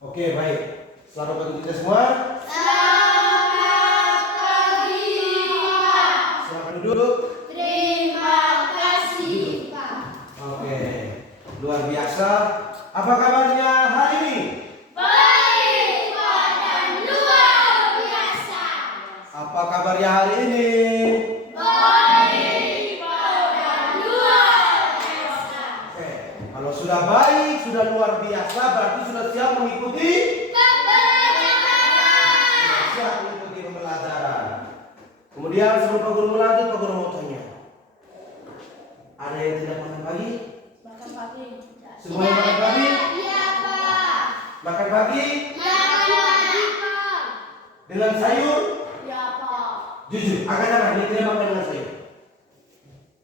Oke, baik. Selamat pagi kita semua. Selamat pagi, Pak. Silakan duduk. Terima kasih, Pak. Oke, luar biasa. Apa kabarnya hari ini? Baik, Pak, dan luar biasa. Apa kabarnya hari ini? Baik, Pak, dan luar biasa. Oke, kalau sudah baik, sudah luar biasa, berarti sudah siap mengikuti? Siap mengikuti pembelajaran. Kemudian sebelum Pak Guru melanjut, Pak Guru mau tanya. Ada yang tidak makan pagi? Makan pagi. Semuanya makan pagi? Iya, Pak. Makan pagi? Makan pagi, Pak. Dengan sayur? Ya, Pak. Jujur, akan dia tidak makan dengan sayur.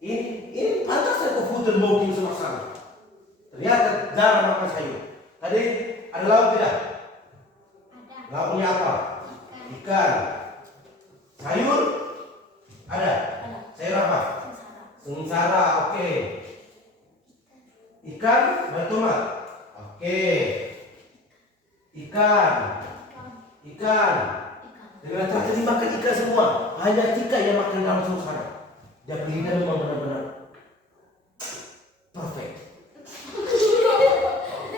Ini pantas saya kefutur mungkin sama-sama. Ternyata jarang makan sayur. Tadi ada lauk tidak? Ada. Lauknya apa? Ikan. Sayur? Ada. Sayur apa? Sengsara, oke. Ikan, tomat. Oke. Ikan. Dengan tadi makan ikan semua. Hanya Tika yang makan dalam sengsara. Dia lidah memang benar-benar perfect.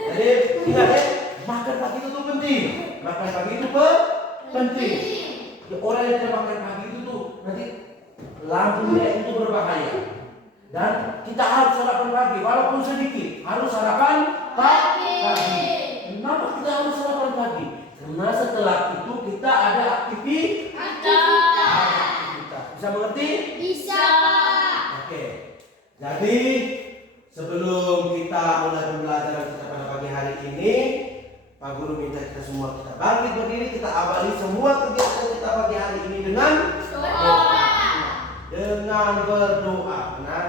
Jadi ingat ya, makan pagi itu tuh penting. Makan pagi itu penting. Ya, orang yang tidak makan pagi itu tuh nanti lambungnya itu berbahaya. Dan kita harus sarapan pagi, walaupun sedikit. Harus sarapan pagi. Kenapa kita harus sarapan pagi? Karena setelah itu kita ada aktivitas. Bisa mengerti? Bisa, Pak. Oke. Jadi sebelum kita mulai pembelajaran kita pada pagi hari ini, Pak Guru minta kita semua kita bangkit berdiri, kita awali semua kegiatan kita pagi hari ini dengan berdoa. Karena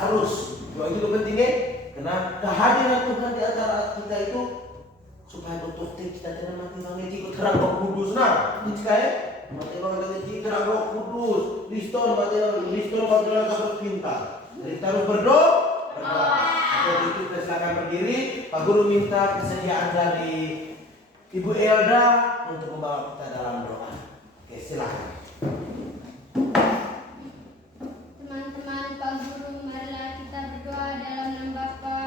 harus doa itu penting ya. Karena kehadiran Tuhan di antara kita itu supaya dokter kita tidak mati mati terang Roh Kudus. Nah, ini sekali mati mati terang Roh Kudus. Liston mati pintar. Jadi kita harus berdoa. Untuk itu kita silakan berdiri. Pak Guru minta kesediaan dari Ibu Elda untuk membawa kita dalam doa. Oke, silakan. Teman-teman Pak Guru, marilah kita berdoa dalam nama Bapa.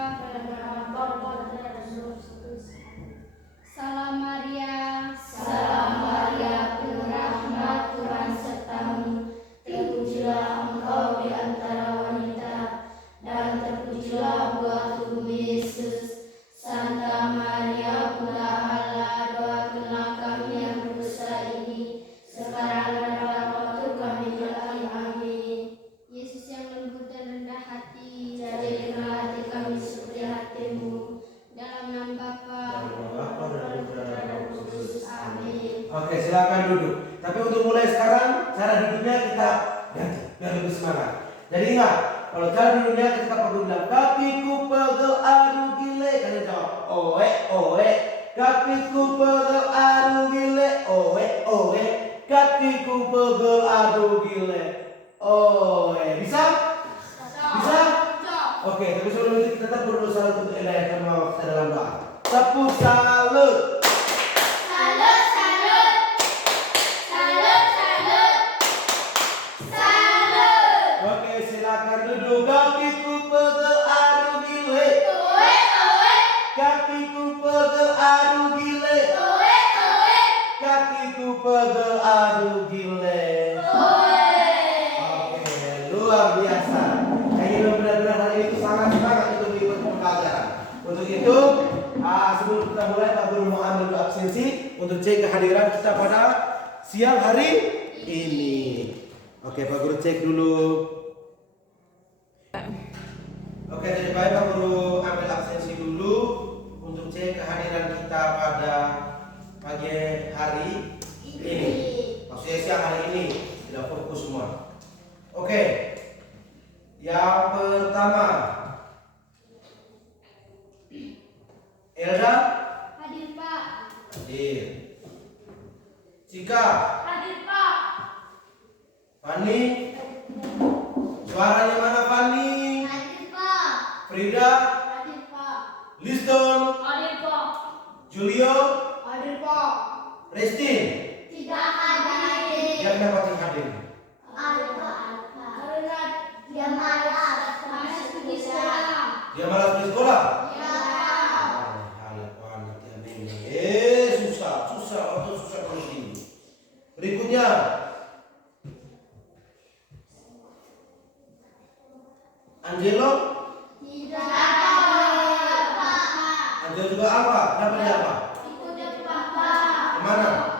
Salam Maria, penuh rahmat, Tuhan sertamu. Terpujilah engkau di antara wanita, dan terpujilah buah tubuh Yesus. Santa Maria, Bunda Allah, doakanlah kami yang berdosa ini, sekarang dan pada waktu kami mati. Amin. Yesus yang lembut dan rendah hati, jadikanlah hati kami seperti hati-Mu. Dalam nama Bapa, dan Putra, dan Roh Kudus. Amin. Oke, silakan duduk. Tapi untuk mulai sekarang cara duduknya kita ganti biar lebih semangat. Jadi ingat, kalau cara duduknya kita Pak Guru bilang kakiku pegel aduh gile, kalian jawab oe oe. Kakiku pegel aduh gile, oe oe. Kakiku pegel aduh gile, oe. Bisa? Bisa? Oke, tapi sebelum itu kita tetap berdoa untuk Elia membawa kita dalam doa. Tepuk salut. Salut, salut. Salut, salut. Salut. Oke, silakan duduk. Kakiku pegel aduh gile. Oe, oe. Kakiku pegel aduh gile. Oe, oe. Kakiku pegel aduh gile. Oe. Oke, luar biasa. Kayaknya benar-benar hari ini sangat semangat untuk mengikuti pembelajaran. Untuk itu, sebelum kita mulai, Pak Guru mau ambil dulu absensi untuk cek kehadiran kita pada siang hari ini. Oke, Pak Guru cek dulu. Oke, jadi baik Pak Guru ambil absensi dulu untuk cek kehadiran kita pada pagi hari ini. Maksudnya siang hari ini, tidak fokus semua. Oke, yang pertama, Elda Hadir, Pak. hadir. Cika, Hadir, Pak. Fani, suaranya mana Fani? Hadir, Pak. Frida, Hadir, Pak. Liston, Hadir, Pak. Julio, Hadir Pak. Ristin. Tidak hadir. Yang kenapa tidak hadir? Alfa. Karena dia malas pergi sekolah. Dia malas pergi sekolah. Ya. Susah kalau ini. Berikutnya, Angelo. Tidak hadir Pak. Angelo juga apa? Kenapa dia apa? Ikut Papa. Kemana?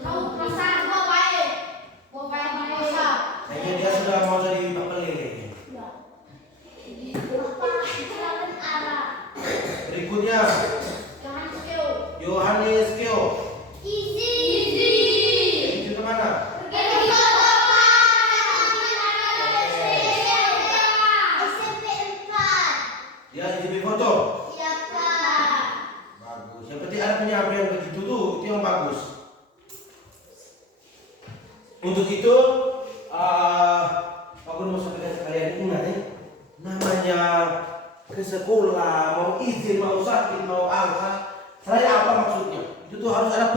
Kau kosan kau baik. Kau baik di kosan. Kayaknya dia sudah mau jadi pembeli. Jangan arah. Berikutnya, Jangan skill. Yohanes Kyo. Easy. Itu kemana? Pergi ke Bapak. SMP 4. Dia di foto. Iya Kak. Bagus. Yang penting ada penyampaian begitu tuh, itu yang bagus. Untuk itu, Pak Guru mau sampaikan sekalian ingat ya, namanya ke sekolah, mau izin, mau sakit, mau apa, saya apa maksudnya? Itu tuh harus ada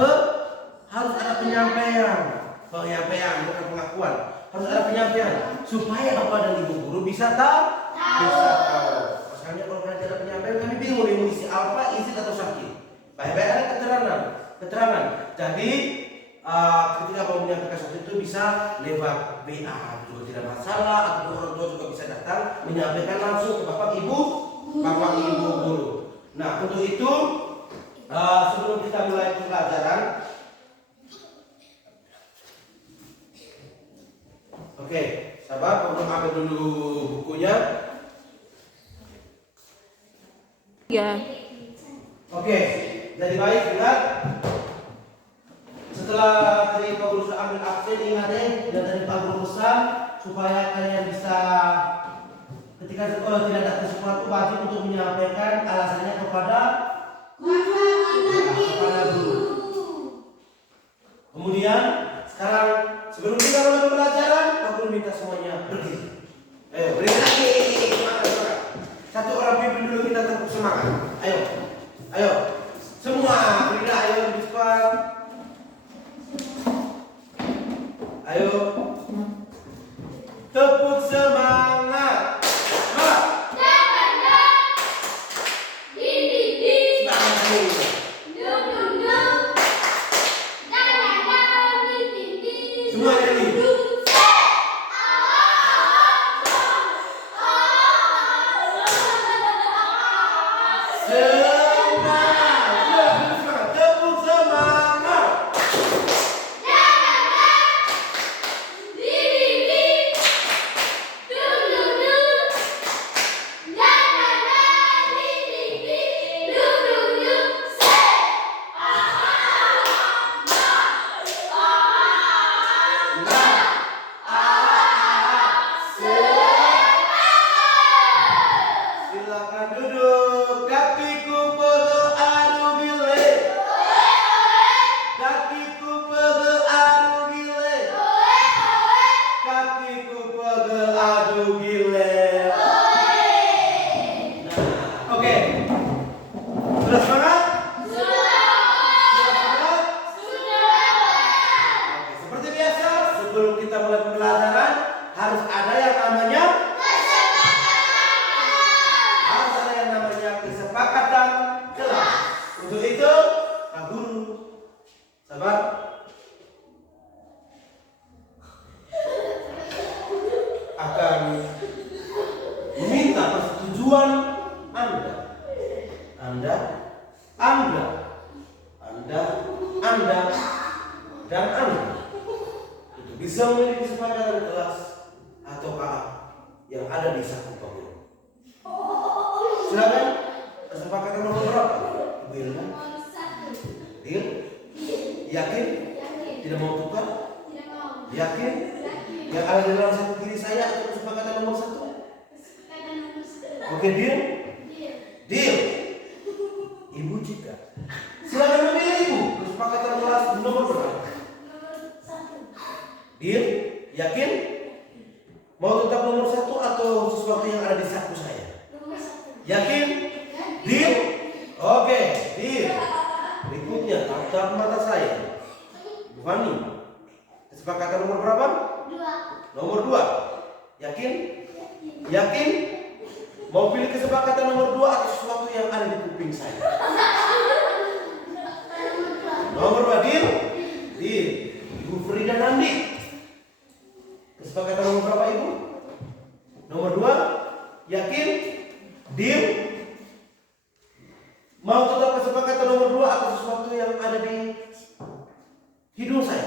penyampaian, bukan pengakuan. Harus ada penyampaian supaya bapak dan ibu guru bisa tahu. Misalnya kalau nanti ada penyampaian, kami bingung mau isi apa, izin atau sakit. Baik-baik ada keterangan. Jadi ketika mau menyampaikan sesuatu itu bisa lewat WA juga tidak masalah, atau orang tua juga bisa datang menyampaikan langsung ke bapak ibu guru. Nah untuk itu sebelum kita mulai pembelajaran, oke, sabar, untuk ambil dulu bukunya. Ya. Oke, jadi baik, ingat. Setelah dari Pak Guru ambil absen, ingat dan dari Pak Guru pesan supaya kalian bisa ketika tidak datang ke sekolah itu wajib untuk menyampaikan alasannya kepada guru. Kemudian sekarang sebelum kita mulai pembelajaran, Pak Guru minta semuanya berdiri. Ayo berdiri lagi, semangat. Satu orang pimpin dulu, kita tepuk semangat. Ayo, semua berdiri, ayo lebih cepat. Ayo, tepuk semangat. Semua nyanyi. Semangat, tepuk semangat. Silakan duduk. Kakiku pegel adu gile. Kakiku pegel adu gile. Kakiku pegel adu gile. Nah, oke. Sudah semangat? Sudah semangat? Oke, seperti biasa, sebelum kita mulai pembelajaran harus ada yang namanya kesepakatan kelas. Untuk itu, Pak Guru, sabar. Akan meminta persetujuan Anda, dan Anda untuk bisa memiliki kesepakatan kelas ataukah yang ada di saku Pak Guru. Silakan. Kesepakatan nomor berapa? Ibu Ilna? Deal? Yakin? Tidak mau tukar? Yakin? Yang ada di dalam satu diri saya atau kesepakatan nomor 1? Oke, deal? Deal? Ibu Cika. Silakan memilih Ibu. Kesepakatan kelas nomor berapa? Deal? Yakin? Mau tetap nomor 1 atau sesuatu yang ada di saku saya? Yakin? Deal? Oke, deal. tatap mata saya. Bu Fani, kesepakatan nomor berapa? 2. Nomor 2. Yakin? Yakin? Mau pilih kesepakatan nomor 2 atau sesuatu yang ada di kuping saya? Nomor 2, deal? Deal. Ibu Frida Nandi. Kesepakatan nomor berapa Ibu? Nomor 2. Yakin? Deal? Mau tetap kesepakatan nomor 2 atau sesuatu yang ada di hidung saya?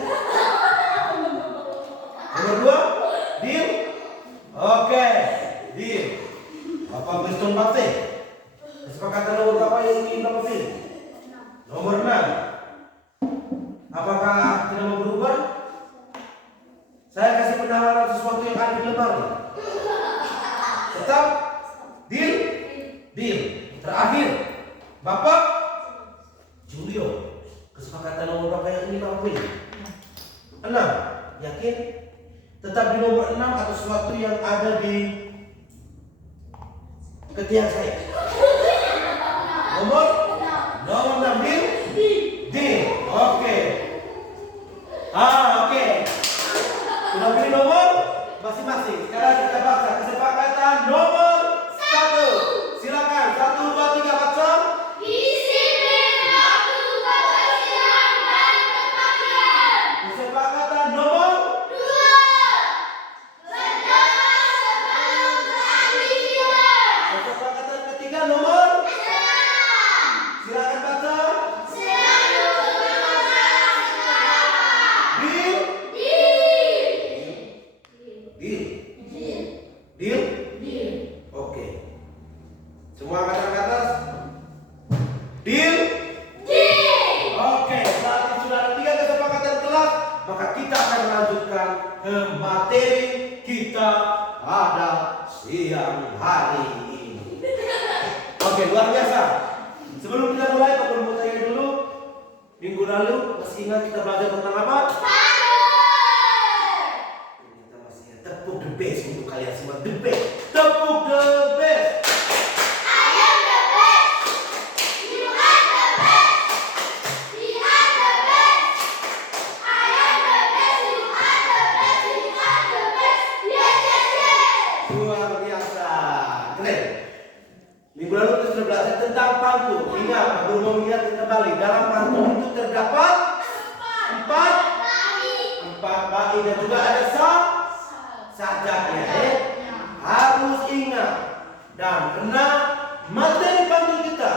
Nomor 2? Deal? Oke, deal. Bapak Preston Bakti. Kesepakatan nomor berapa yang ingin Bapak pilih? Nomor 6. Apakah tidak mau berubah? Saya kasih penawaran sesuatu yang ada di lemari. Tetap? Deal? Deal. Terakhir, Bapak Julio. Kesepakatan nomor berapa yang ingin Bapak pilih? 6. Yakin? Tetap di nomor 6 atau sesuatu yang ada di ketiak saya? Nomor 6. Deal? Deal. Oke. Oke. Sudah pilih nomor masing-masing. Sekarang kita baca kesepakatan nomor 1. Silakan 1, 2, 3 baca. Disiplin waktu kebersihan dan kepakaian. Kesepakatan nomor 2. Berdoa sebelum beraktivitas. kesepakatan ketiga nomor. Silakan baca. Selalu bermasalah sekarang. Deal. Deal. Deal. Deal. Deal. Oke. Semua angkat ke atas. Deal. Deal. Oke, saat ini sudah ada 3 kesepakatan kelas, maka kita akan melanjutkan ke materi kita pada siang hari ini. Oke, luar biasa. Sebelum kita mulai, Bapak mau tanya dulu. Minggu lalu masih ingat kita belajar tentang apa? Kita masih ingat. Tepuk the best untuk kalian semua. The best. Tepuk the best. I am the best. You are the best. We are the best. I am the best. You are the best. We are the best. Yes, yes, yes. Luar biasa. Keren. Minggu lalu kita sudah belajar tentang pantun. Ingat, Pak Guru mau mengingatkan kembali. Dalam pantun itu terdapat 4 bayi dan juga ada sajaknya. Harus ingat. Dan karena materi pantun kita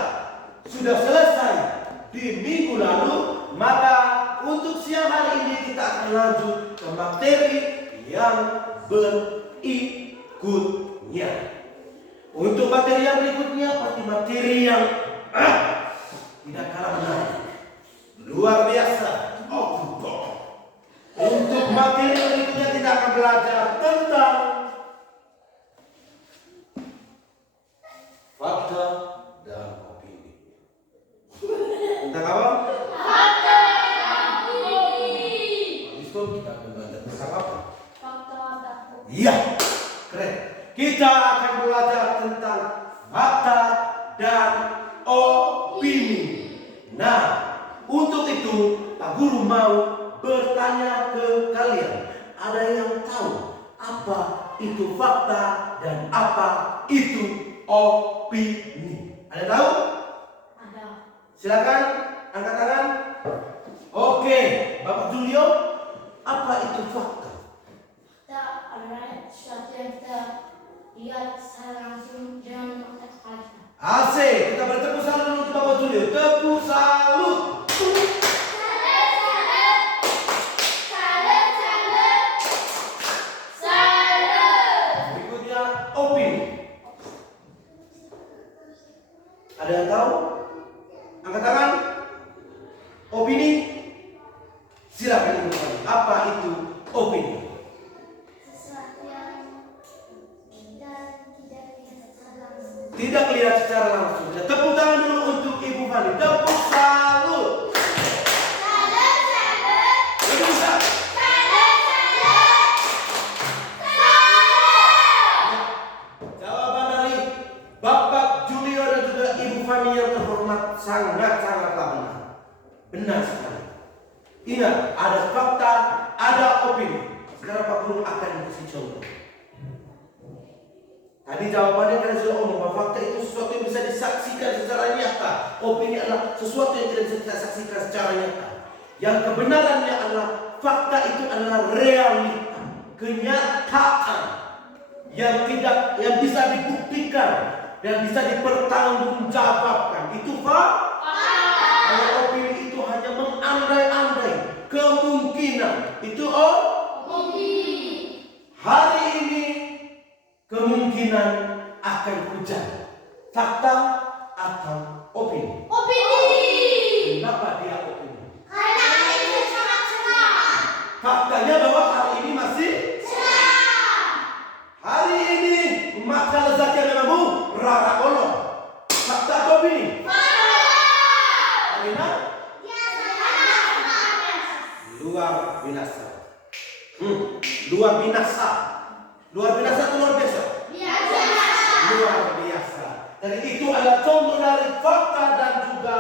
sudah selesai di minggu lalu, maka untuk siang hari ini kita akan lanjut ke materi yang berikutnya. Untuk materi yang berikutnya pasti materi yang tidak kalah menarik, luar biasa. Untuk materi berikutnya kita akan belajar tentang fakta dan opini. Tentang apa? Fakta dan opini. Itu kita akan belajar tentang apa? Fakta dan opini. Iya, keren. Kita akan belajar tentang fakta dan opini. Nah, untuk itu Pak Guru mau bertanya ke kalian. Ada yang tahu apa itu fakta dan apa itu opini? Ada tahu? Ada. Silakan angkat tangan. Oke, Bapak Julio, apa itu fakta? Kita adalah sesuatu yang kita lihat secara langsung dengan mata kepala kita. Asik, kita bertepuk salut dulu untuk Bapak Julio. Tepuk salut. Berikutnya opini. Ada yang tahu? Angkat tangan. Opini. Silakan ibu. Apa itu opini? Sesuatu yang kita tidak lihat secara langsung. Tidak lihat secara langsung. Tepuk tangan dulu untuk Ibu Fani. Tepuk salut. Lebih besar. Jawaban dari Bapak Julio dan juga Ibu Fani yang terhormat sangat-sangatlah benar. Benar sekali. Ingat, ada fakta, ada opini. Sekarang Pak Guru akan kasih contoh. Tadi jawabannya kalian sudah omong bahwa fakta itu sesuatu yang bisa disaksikan secara nyata. Opini adalah sesuatu yang tidak bisa kita saksikan secara nyata. Yang kebenarannya adalah fakta itu adalah realita, kenyataan yang bisa dibuktikan dan bisa dipertanggungjawabkan. Itu fakta. Kalau opini itu hanya mengandai-andai kemungkinan. Itu opini. Hari ini kemungkinan akan hujan. Fakta atau opini? Opini. Kenapa dia opini? Karena hari ini sangat cerah. Faktanya bahwa hari ini masih Cerah. hari ini makan lezatnya namamu rara kolong. Fakta atau opini? Karena luar binasa. Luar binasa. Luar binasa atau luar biasa? Luar biasa. Jadi itu adalah contoh dari fakta dan juga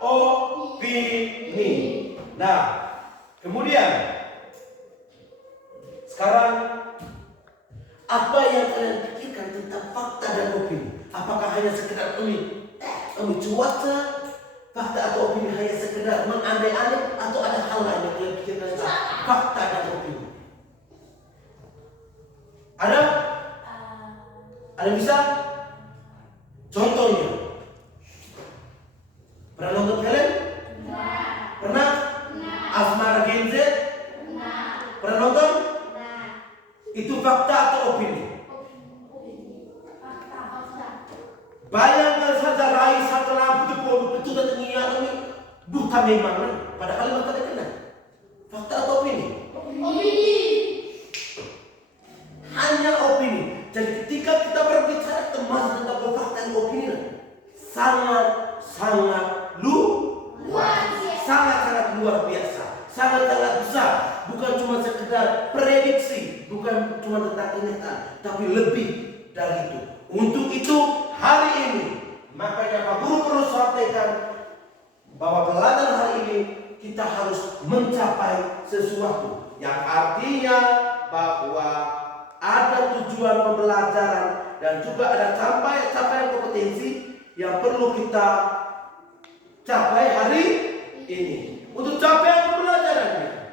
opini. Nah, kemudian sekarang apa yang kalian pikirkan tentang fakta dan opini? Apakah hanya sekedar cuaca? Fakta atau opini hanya sekedar mengandai-andai atau ada hal lain yang kalian pikirkan tentang fakta dan opini? Ada? Ada bisa? Contohnya? Pernah nonton film? Pernah? Asmara Gen Z? Pernah nonton? Itu fakta atau opini? Bayangkan saja Raisa telah betul dan mengingat ini duta memang, padahal mata dia kena. Fakta atau opini? Hanya opini. Jadi ketika kita berbicara tentang fakta dan opini, sangat luar biasa, sangat besar. Bukan cuma sekedar prediksi, bukan cuma tentang kenyataan, tapi lebih dari itu. Untuk itu hari ini, makanya Pak Guru perlu sampaikan bahwa pelajaran hari ini kita harus mencapai sesuatu yang artinya bahwa ada tujuan pembelajaran dan juga ada capaian kompetensi yang perlu kita capai hari ini. Untuk capaian pembelajarannya,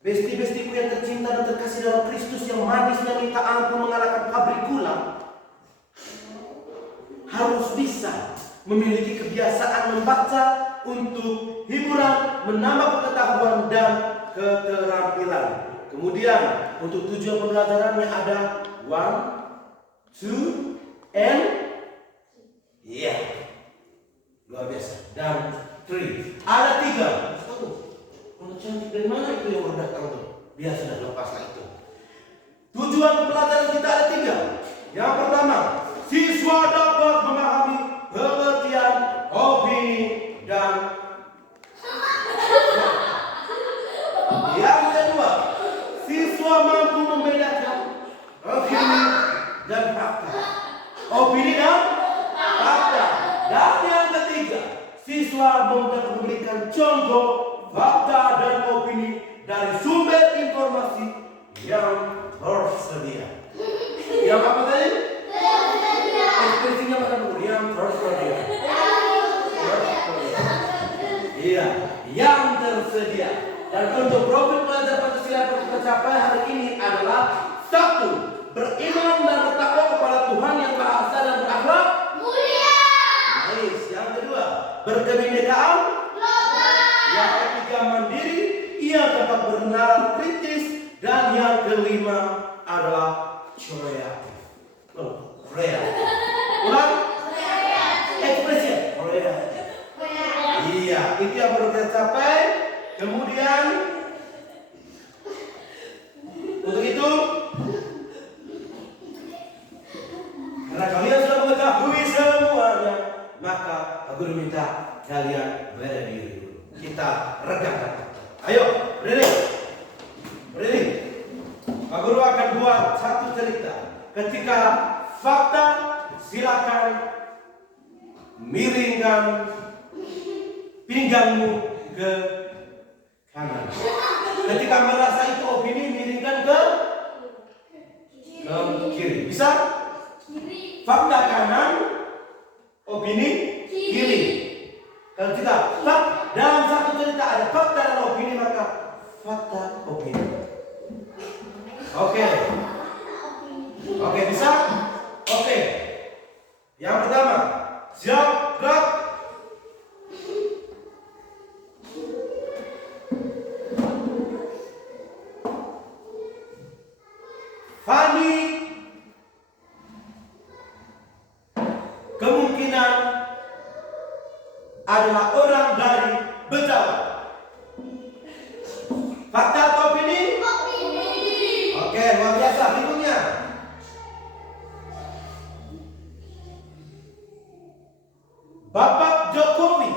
besti-bestiku yang tercinta dan terkasih dalam Kristus yang manisnya minta ampun mengalahkan pabrik gula, harus bisa memiliki kebiasaan membaca untuk hiburan, menambah pengetahuan dan keterampilan. Kemudian untuk tujuan pembelajarannya ada 1, 2, and luar biasa. Dan 3. Ada 3. Kalau cantik dari mana itu yang berdatang tuh? Dia sudah lepaslah itu. Tujuan pembelajaran kita ada 3. Yang pertama, siswa dapat memahami pengertian opini dan yang kedua, siswa mampu membedakan opini dan fakta. Opini dan fakta. Dan yang ketiga, siswa dapat memberikan contoh fakta dan opini dari sumber informasi yang tersedia. Yang apa tadi? Ekspresinya mana dulu? Yang tersedia. Iya, yang tersedia. Dan untuk profil pelajar Pancasila yang kita capai hari ini adalah 1. Beriman dan bertakwa kepada Tuhan yang Maha Esa dan berakhlak mulia. Nice. Yang kedua, berkebinekaan global. Yang ketiga, mandiri. Ia dapat bernalar kritis. Dan yang kelima adalah kreatif. Ulang. Ekspresi. Iya, itu yang perlu kita capai. Kemudian untuk itu, karena kalian sudah mengetahui semuanya, maka aku minta kalian berdiri dulu. Kita regangkan. Ayo, berdiri. Pak Guru akan buat satu cerita. Ketika fakta, silakan miringkan pinggangmu ke kanan. Ketika merasa itu opini, miringkan ke kiri. Bisa? Fakta kanan, opini kiri. Kalau tidak, dalam satu cerita ada fakta dan opini, maka fakta opini. Oke. Oke, bisa? Oke. Yang pertama, siap, gerak. Fani kemungkinan adalah orang dari Betawi. Fakta atau opini? Oke, luar biasa. Berikutnya, Bapak Jokowi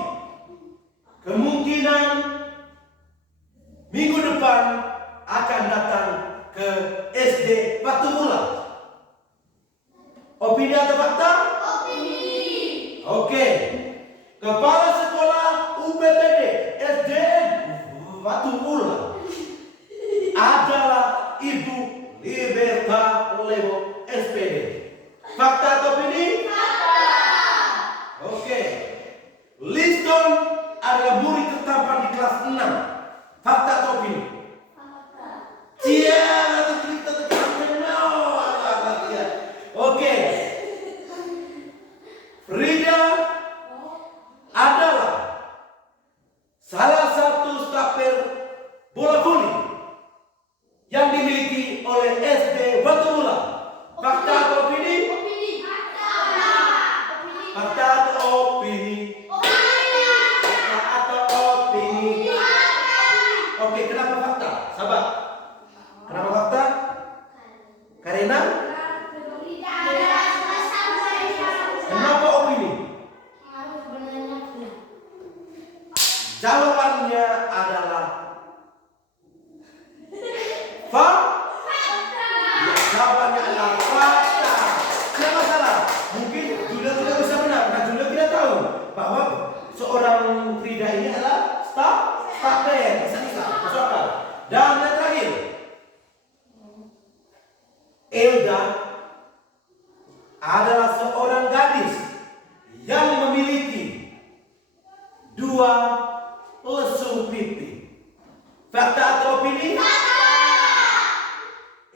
kemungkinan minggu depan akan datang ke SD Batu Mula. Opini atau fakta? Oke. Kepala Sekolah UPTD SDN Batu Mula adalah Ibu Liberta Lewo SPD. Fakta atau opini? Oke. Liston adalah murid tertampan di kelas 6. Fakta atau opini? Oke. Frida adalah salah satu stafir bola voli yang dimiliki oleh SD Batu Mula. Fakta atau opini? Fakta atau opini? Fakta atau opini? Oke, kenapa fakta? Sabar. Kenapa fakta? Karena kenapa opini? Jawabannya adalah ya, jawabannya adalah fakta. Tidak masalah. Mungkin Julia tidak bisa benar, karena Julia tidak tahu bahwa seorang Frida ini adalah stafir. Bisa masuk akal. Dan yang terakhir, Elda adalah seorang gadis yang memiliki 2 lesung pipi. Fakta atau opini?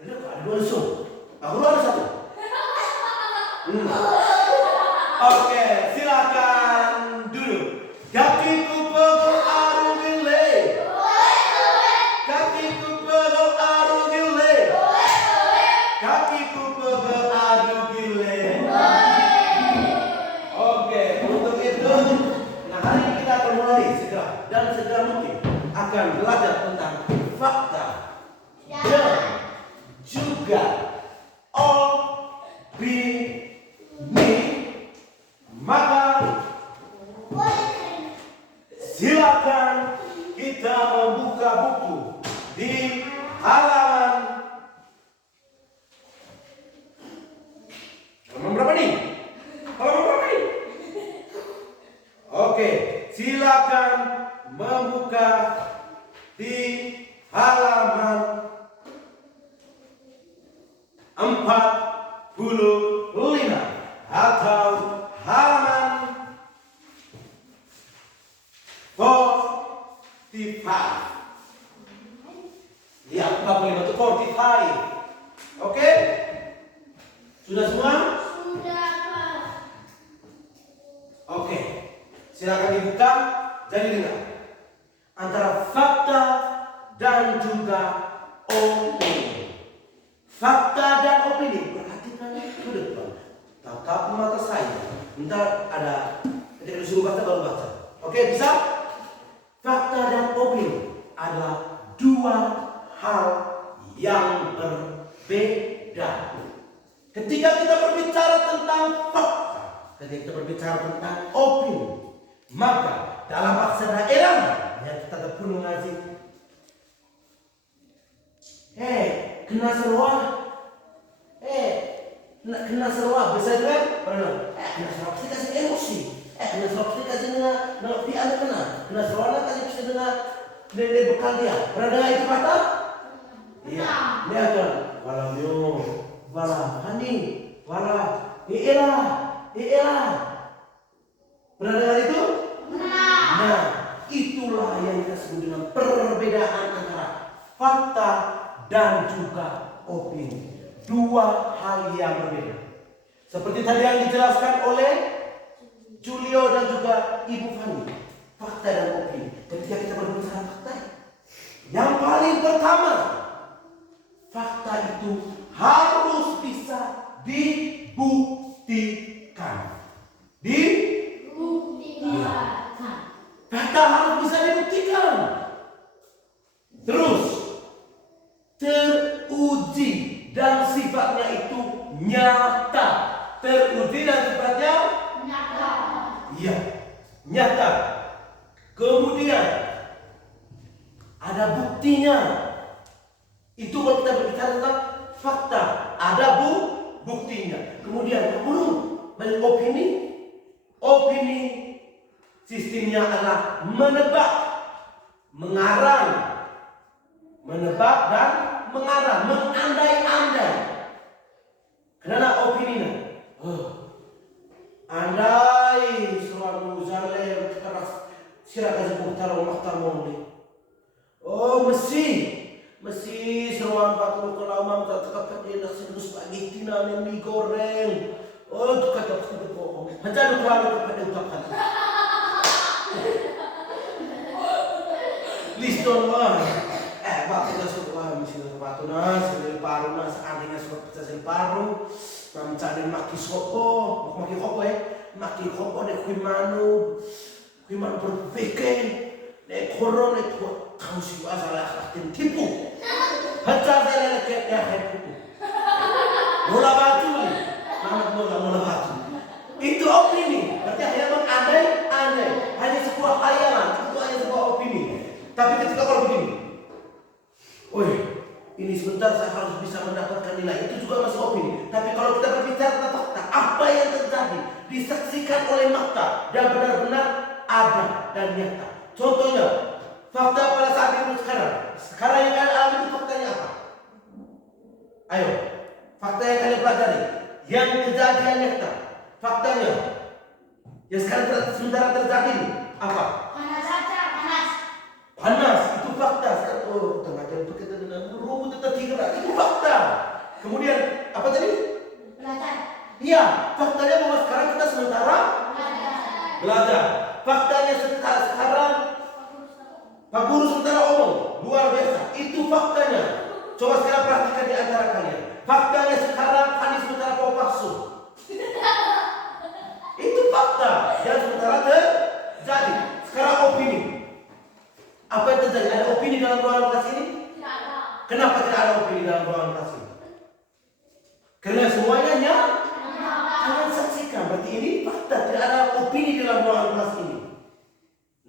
Ini kok ada 2 lesung? Aku ada 1. Oke, silakan duduk. Kakiku pegel aru gile. Kakiku pegel aru gile. Kakiku pegel aru gile. Oke, untuk itu, nah hari ini kita akan mulai segera dan segera mungkin akan belajar tentang fakta dan juga opini. Maka silakan kita membuka buku di halaman berapa nih? Halaman berapa nih? Oke, silakan membuka di halaman 45 atau halaman 45. Ya, 45 itu 45. Oke? Sudah semua? Sudah, Pak. Oke. Silakan dibuka. Jadi dengar. Antara fakta dan juga opini. Fakta dan opini. Perhatikan ke depan. Tatap mata saya. Ntar ada ketika disuruh baca baru baca. Oke, bisa? Fakta dan opini adalah 2 hal yang berbeda. Ketika kita berbicara tentang fakta, ketika kita berbicara tentang opini, maka dalam bahasa daerah yang kita terpenuh ngaji, kena seruah, kena seruah, bisa juga, kena seruah pasti kasih emosi, kena seruah pasti kasih ngelok di anda kena seruah kasih pasti dengan nenek bekal dia. Pernah dengar itu kata? Iya. Lihat kan. Walamyo, wala hani, wala ilah. Pernah dengar itu? Nah, itulah yang kita sebut dengan perbedaan antara fakta dan juga opini. Dua hal yang berbeda. Seperti tadi yang dijelaskan oleh Julio dan juga Ibu Fani, fakta dan opini. Ketika kita berbicara fakta, yang paling pertama, fakta itu harus bisa dibuktikan. Fakta harus bisa dibuktikan. Terus teruji dan sifatnya itu nyata. Teruji dan sifatnya Nyata. iya, nyata. Kemudian ada buktinya. Itu kalau kita berbicara tentang fakta, ada buktinya. Kemudian balik opini. Opini sistemnya adalah menebak, mengarang, dan mengarang, mengandai-andai. Karena opini andai selalu zalim keras silakan seputar mahkamah. Oh mesti seruan batu kelama tetap dia nak sedus spaghetti yang digoreng. Oh tu kata bohong. Macam kalau kepada ucapan. Liston lah. Batu dah suka mesti batu nas, paru nas, adanya suka pecah paru. Mencari maki kopo dek kuimanu berpikir dek koron dek kau si masalah akan tipu. Hajar saya leket ya tipu. Mula batu ni, mula batu. Itu opini. Berarti hanya mengandai-andai, hanya sebuah khayalan, itu hanya sebuah opini. Tapi ketika kalau begini, ini sebentar saya harus bisa mendapatkan nilai. Itu juga masih opini. Tapi kalau kita berbicara tentang fakta, apa yang terjadi disaksikan oleh mata dan benar-benar ada dan nyata. Contohnya, fakta pada saat ini sekarang yang kalian alami itu faktanya apa? Ayo, fakta yang kalian pelajari, yang kejadian nyata, faktanya yang sekarang sementara terjadi ini apa? Panas itu fakta. Tengah jalan itu kita dengan rumput tetap gerak, itu fakta. Kemudian apa tadi? Iya, faktanya bahwa sekarang kita sementara belajar. Faktanya sekarang Pak Guru sementara omong luar biasa. Itu faktanya. Coba sekarang perhatikan di antara kalian. Faktanya sekarang Anies sementara bawa bakso. Itu fakta yang sementara terjadi. Sekarang opini. Apa yang terjadi? Ada opini dalam ruangan kelas ini? Kenapa tidak ada opini dalam ruangan kelas ini? Karena semuanya kalian saksikan. Berarti ini fakta. Tidak ada opini dalam ruangan kelas ini.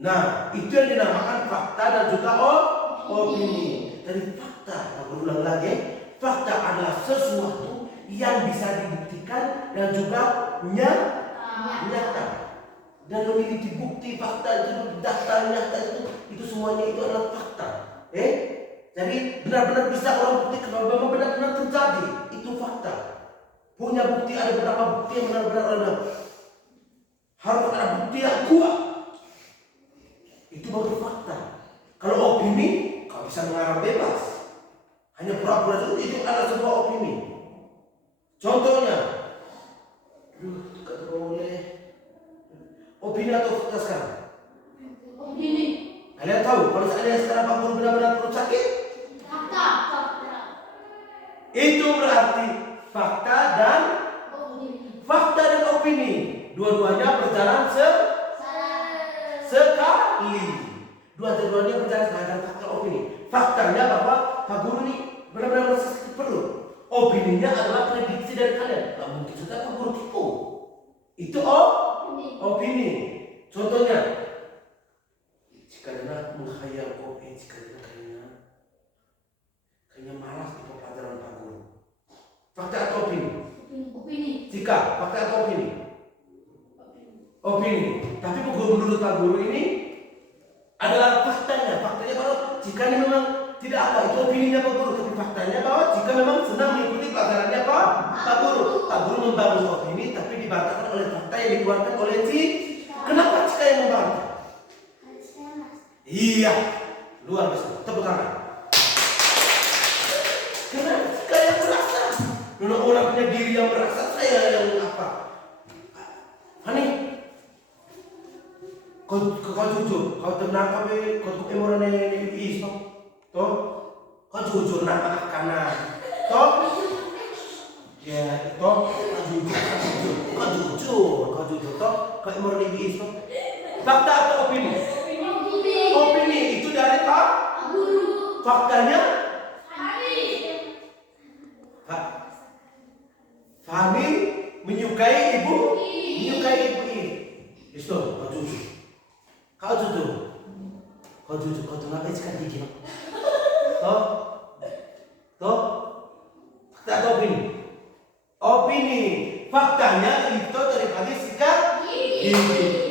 Nah, itu yang dinamakan fakta dan juga opini. Dari fakta, aku ulang lagi, fakta adalah sesuatu yang bisa dibuktikan dan juga nyata. Dan memiliki bukti fakta itu, data nyata itu semuanya itu adalah fakta. Jadi benar-benar bisa orang buktikan bahwa benar-benar terjadi. Itu fakta. Punya bukti, ada beberapa bukti yang benar-benar ada. Harus ada bukti yang kuat. Itu baru fakta. Kalau opini, kau bisa mengarang bebas. Hanya pura-pura itu adalah sebuah opini. Contohnya, kata boleh. Opini atau fakta sekarang? Opini. Kalian tahu kalau seandainya sekarang Pak Guru benar-benar perut sakit? Fakta. Itu berarti fakta dan opini. Dua-duanya berjalan sekali. Dua-duanya berjalan sekali. Fakta opini. Faktanya bahwa Pak Guru ini benar-benar sakit perut. Opininya adalah prediksi dari kalian. Tidak mungkin sudah Pak Guru tipu. Itu opini. Contohnya, jika dia menghayal jika dia kayaknya malas di pelajaran Pak Guru. Fakta atau opini? Opini. Jika fakta atau opini? Opini. Tapi menurut Pak Guru ini adalah faktanya. Faktanya bahwa jika ini memang tidak apa, itu opininya Pak Guru. Tapi faktanya bahwa jika memang senang mengikuti pelajarannya Pak Guru. Pak Guru membangun opini, tapi dibantahkan oleh fakta yang dikeluarkan oleh Kenapa Cika yang membantah? Iya, luar biasa. Tepuk tangan. Karena Cika yang merasa, orang punya diri yang merasa saya yang apa? Hani, kau jujur, kau tenang kau emoran yang is, toh, kau jujur nama kanan, toh, ya, toh, kau jujur, toh, kau emoran yang is, toh, fakta atau opini? Opini itu dari Pak Guru. Faktanya? Fahmi menyukai ibu ini. Itu kau jujur. Kau tuh ngapain sekarang dikit? Toh, fakta atau opini? Opini. Faktanya itu daripada sikap gigi.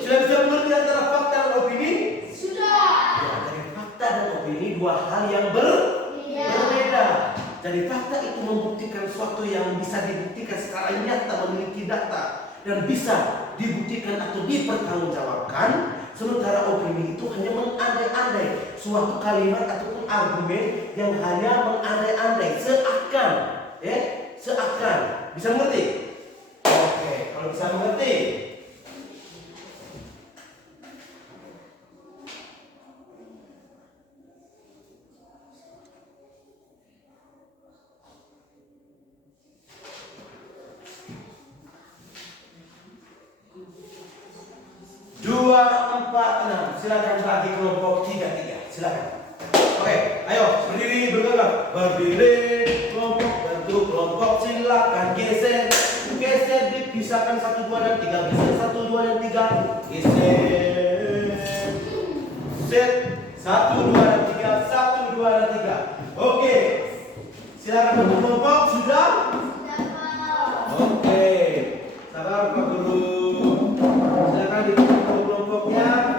Sudah bisa mengerti antara fakta dan opini? Sudah. Ya, dari fakta dan opini dua hal yang berbeda. Jadi fakta itu membuktikan sesuatu yang bisa dibuktikan secara nyata, memiliki data dan bisa dibuktikan atau dipertanggungjawabkan. Sementara opini itu hanya mengandai-andai suatu kalimat ataupun argumen yang hanya mengandai-andai seakan, seakan. Bisa mengerti? Oke, kalau bisa mengerti. Silakan bagi kelompok 3-3. Silakan. Oke, ayo berdiri bergerak. Berdiri kelompok bentuk kelompok. Silakan geser. Dipisahkan 1, 2 dan 3. Geser 1, 2 dan 3. Geser. Set 1, 2 dan 3. 1, 2 dan 3. Oke. Silakan bentuk kelompok. Sudah? Oke. Sabar Pak Guru. Silakan dibentuk kelompoknya.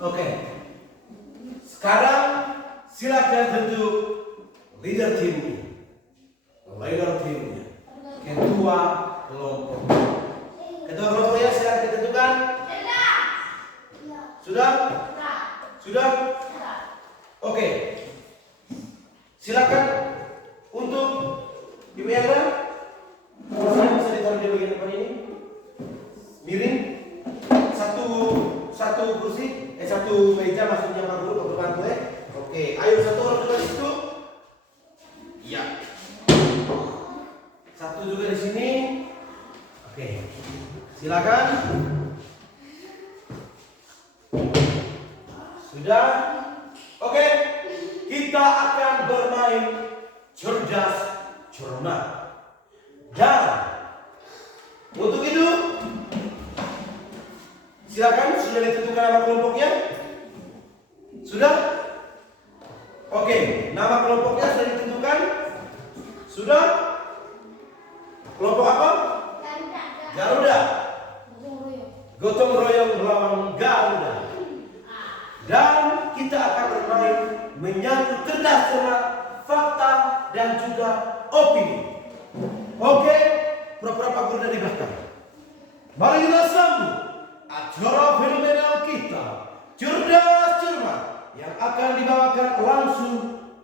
Oke. Sekarang silakan bentuk leader timnya. Ketua kelompok. Ketua kelompoknya silakan ditentukan. Sudah? Oke. Silakan untuk Ibu Yana. Bisa ditaruh di bagian depan ini. Miring. Satu kursi, satu meja maksudnya Pak Guru berbantu Oke, ayo satu orang juga di situ. Iya. Satu juga di sini. Oke. Silakan. Sudah? Oke. Kita akan bermain cerdas cermat. Dan untuk itu silakan, sudah ditentukan nama kelompoknya? Sudah? Oke, nama kelompoknya sudah ditentukan? Sudah? Kelompok apa? Garuda. Gotong royong melawan Garuda. Dan kita akan bermain menyangkut cerdas cermat, fakta dan juga opini. Oke, pura-pura Pak Guru dari belakang. Mari kita sambut acara fenomenal kita, cerdas cermat, yang akan dibawakan langsung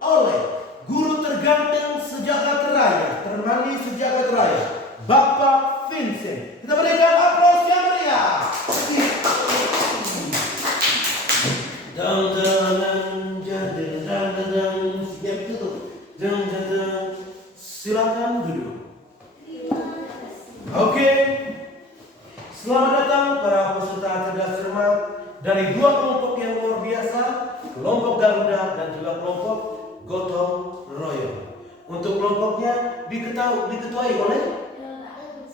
oleh guru terganteng sejagat raya, termandi sejagat raya, Bapak Vincent. Kita berikan aplaus yang meriah. Silakan duduk. Oke. Selamat datang para peserta cerdas cermat dari dua kelompok yang luar biasa, kelompok Garuda dan juga kelompok Gotong Royong. Untuk kelompoknya diketuai oleh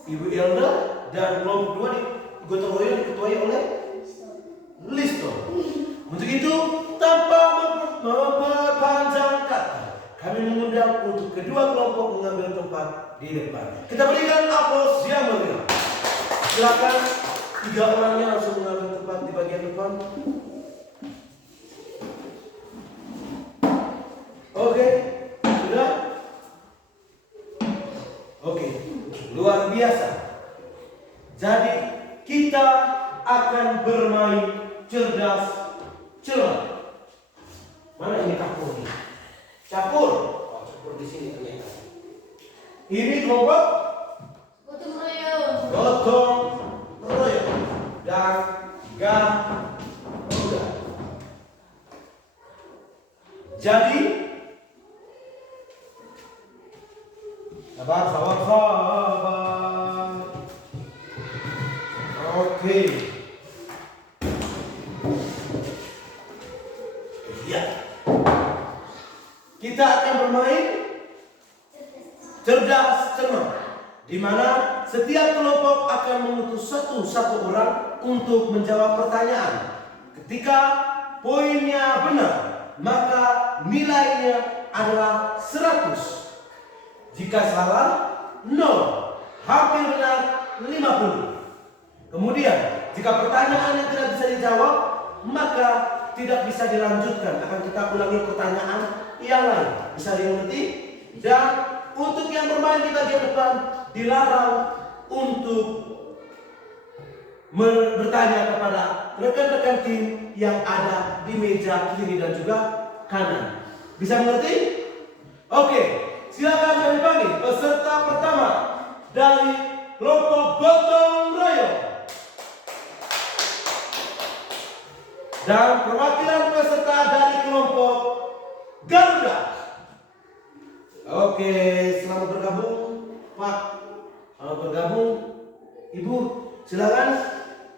Ibu Elda dan kelompok dua Gotong Royong diketuai oleh Listo. Untuk itu tanpa memperpanjang kata, kami mengundang diundang untuk kedua kelompok mengambil tempat di depan. Kita berikan aplaus yang meriah. Silakan 3 orangnya langsung mengambil tempat di bagian depan. Oke, sudah? Oke, luar biasa. Jadi kita akan bermain cerdas cermat. Mana ini kapur nih? Capur. Oh, capur di sini ternyata. Ini kelompok Gotong royong. gotong royong dan garuda. Jadi sabar. Oke. Iya. Kita akan bermain cerdas cermat, di mana setiap kelompok akan mengutus satu orang untuk menjawab pertanyaan. Ketika poinnya benar, maka nilainya adalah 100. Jika salah, 0. Hampir benar, 50. Kemudian, jika pertanyaan yang tidak bisa dijawab, maka tidak bisa dilanjutkan. Akan kita ulangi pertanyaan yang lain. Bisa dimengerti? Dan untuk yang bermain di bagian depan dilarang untuk bertanya kepada rekan-rekan tim yang ada di meja kiri dan juga kanan. Bisa mengerti? Oke, silakan kami panggil peserta pertama dari kelompok gotong royong dan perwakilan peserta dari kelompok Garuda. Oke, selamat bergabung, Pak. Selamat bergabung, Ibu. Silakan.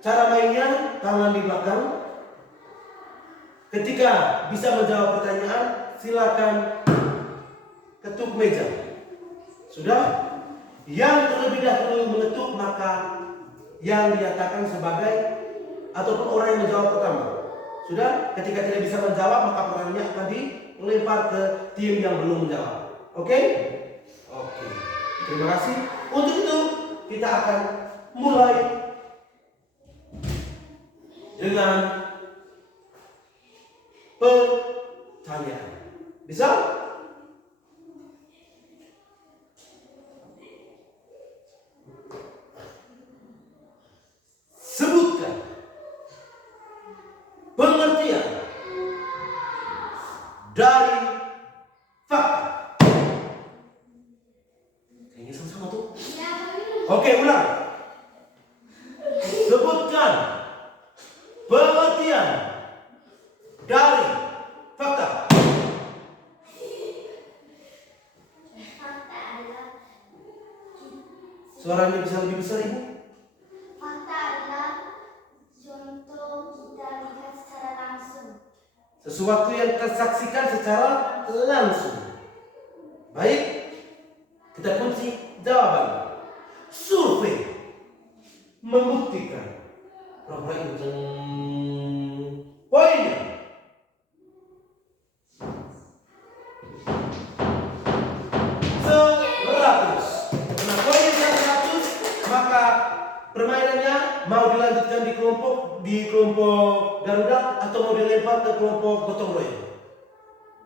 Cara mainnya tangan di belakang. Ketika bisa menjawab pertanyaan, silakan ketuk meja. Sudah? Yang terlebih dahulu mengetuk maka yang dinyatakan sebagai ataupun orang yang menjawab pertama. Sudah? Ketika tidak bisa menjawab maka pertanyaannya akan dilempar ke tim yang belum menjawab. Oke? Oke. Terima kasih. Untuk itu kita akan mulai dengan pertanyaan. Bisa? Sebutkan pengertian dari fakta. Kayaknya sama-sama tuh. Oke, ulang. Sebutkan pengertian dari fakta. Fakta adalah Suaranya bisa lebih besar, Ibu? fakta adalah contoh kita lihat secara langsung. Sesuatu yang kita saksikan secara langsung. Baik, kita kunci jawaban. Survei membuktikan. Poinnya 100. Karena poinnya 100, maka permainannya mau dilanjutkan di kelompok Garuda atau mau dilempar ke kelompok gotong royong.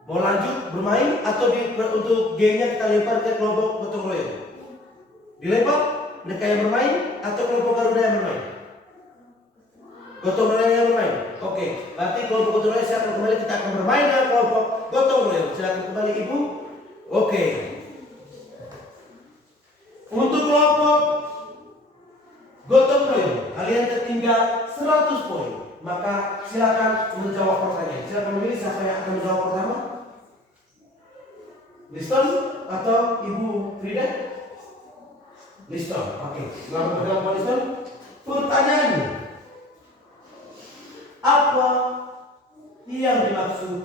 Mau lanjut bermain atau untuk gamenya kita lempar ke kelompok gotong royong. Dilempar mereka yang bermain atau kelompok Garuda yang bermain? Gotong royong yang bermain. Oke, berarti kelompok gotong royong silakan kembali, kita akan bermain dengan kelompok gotong royong. Silakan kembali, Ibu. Oke. Untuk kelompok gotong royong, kalian tertinggal 100 poin. Maka silakan menjawab pertanyaan. Silakan memilih siapa yang akan menjawab pertama. Liston atau Ibu Frida? Liston. Oke. Selamat bergabung, Pak Liston. Pertanyaannya, apa yang dimaksud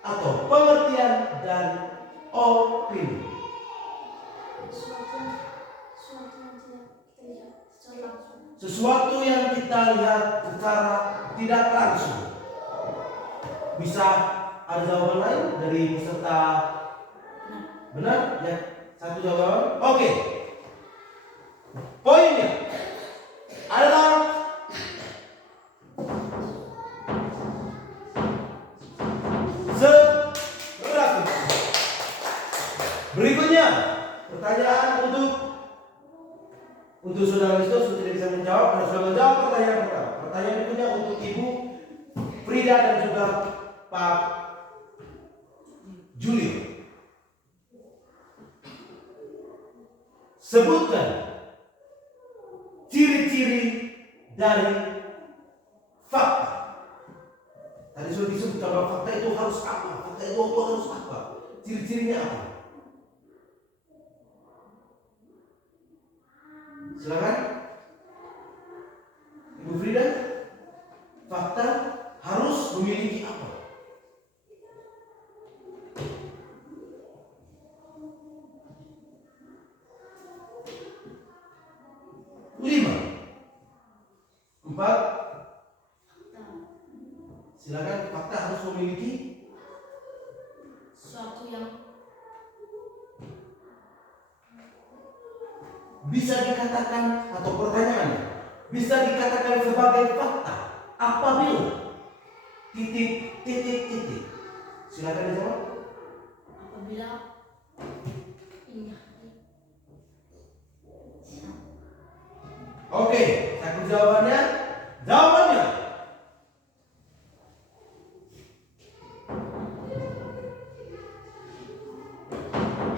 atau pengertian dari opini? Sesuatu yang kita lihat secara tidak langsung. Bisa ada jawaban lain dari peserta Benar? Ya, satu jawaban. Oke. Poinnya adalah seratus. Berikutnya pertanyaan untuk saudara Listos tidak bisa menjawab karena sudah menjawab pertanyaan pertama. Pertanyaan berikutnya untuk Ibu Frida dan juga Pak Julio. Sebutkan ciri-ciri dari fakta. Tadi sudah disebutkan bahwa fakta itu harus apa? Fakta itu harus apa? Ciri-cirinya apa? Silakan. Ibu Frida, fakta harus memiliki apa? Lima, empat. Silakan. Fakta harus memiliki Suatu yang bisa dikatakan atau pertanyaannya bisa dikatakan sebagai fakta apabila titik. Silakan dijawab. apabila Oke, satu jawabannya. Jawabannya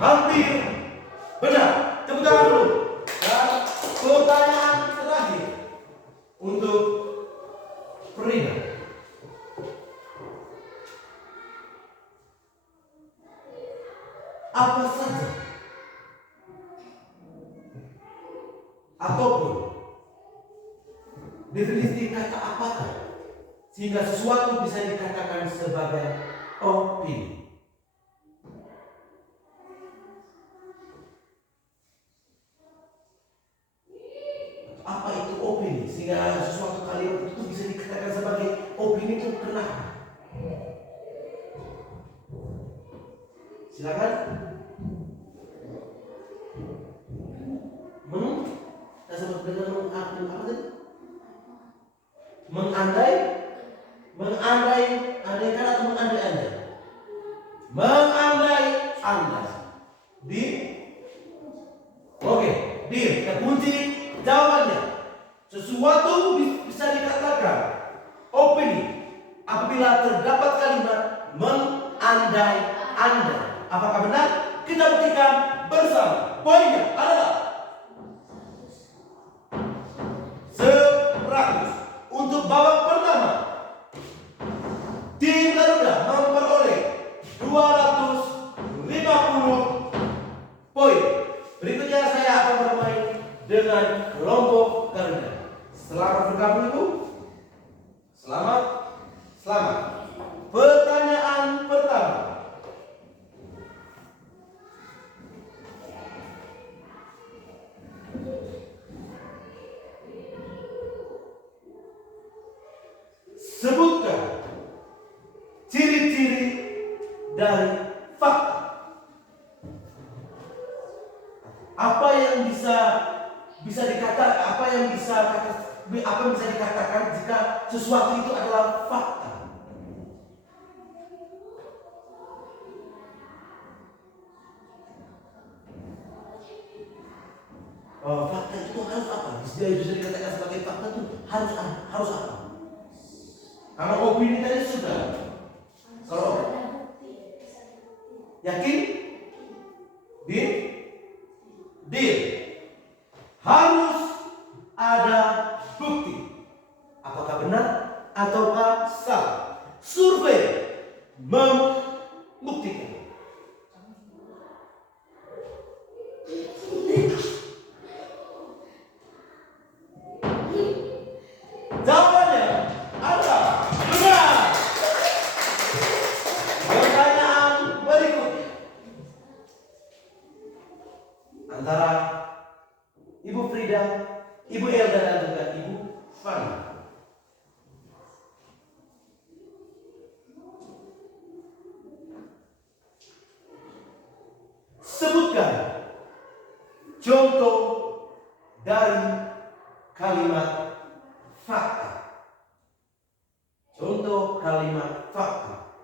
hampir benar. Tepuk tangan dulu. Dan pertanyaan terakhir untuk Frida. Apa saja ataupun definisi kata apakah sehingga sesuatu bisa dikatakan sebagai opini? Apa itu opini? Sehingga sesuatu kalimat itu bisa dikatakan sebagai opini itu kenapa? Silakan. Kita sebut dengan apa tadi? Andaikan atau mengandai-andai? Mengandai-andai. Oke, kita kunci jawabannya. Sesuatu bisa dikatakan opini apabila terdapat kalimat mengandai-andai. Apakah benar? Kita buktikan bersama. Poinnya adalah 100. Untuk babak pertama, tim Garuda memperoleh 250 poin. Berikutnya saya akan bermain dengan kelompok Garuda. Selamat bergabung Ibu. Selamat. Pertanyaan pertama. Sebutkan ciri-ciri dari fakta. Apa yang bisa dikatakan? Apa yang bisa dikatakan jika sesuatu itu adalah fakta? Fakta itu harus apa? Bisa dikatakan sebagai fakta itu harus apa? Kalau opini tadi sudah. Kalau yakin? Deal. Harus ada bukti. Apakah benar ataukah salah? Survei membuktikan. Jawabannya adalah benar. Pertanyaan berikutnya antara Ibu Frida, Ibu Elda dan juga Ibu Fani. sebutkan contoh dari kalimat fakta. Contoh kalimat fakta.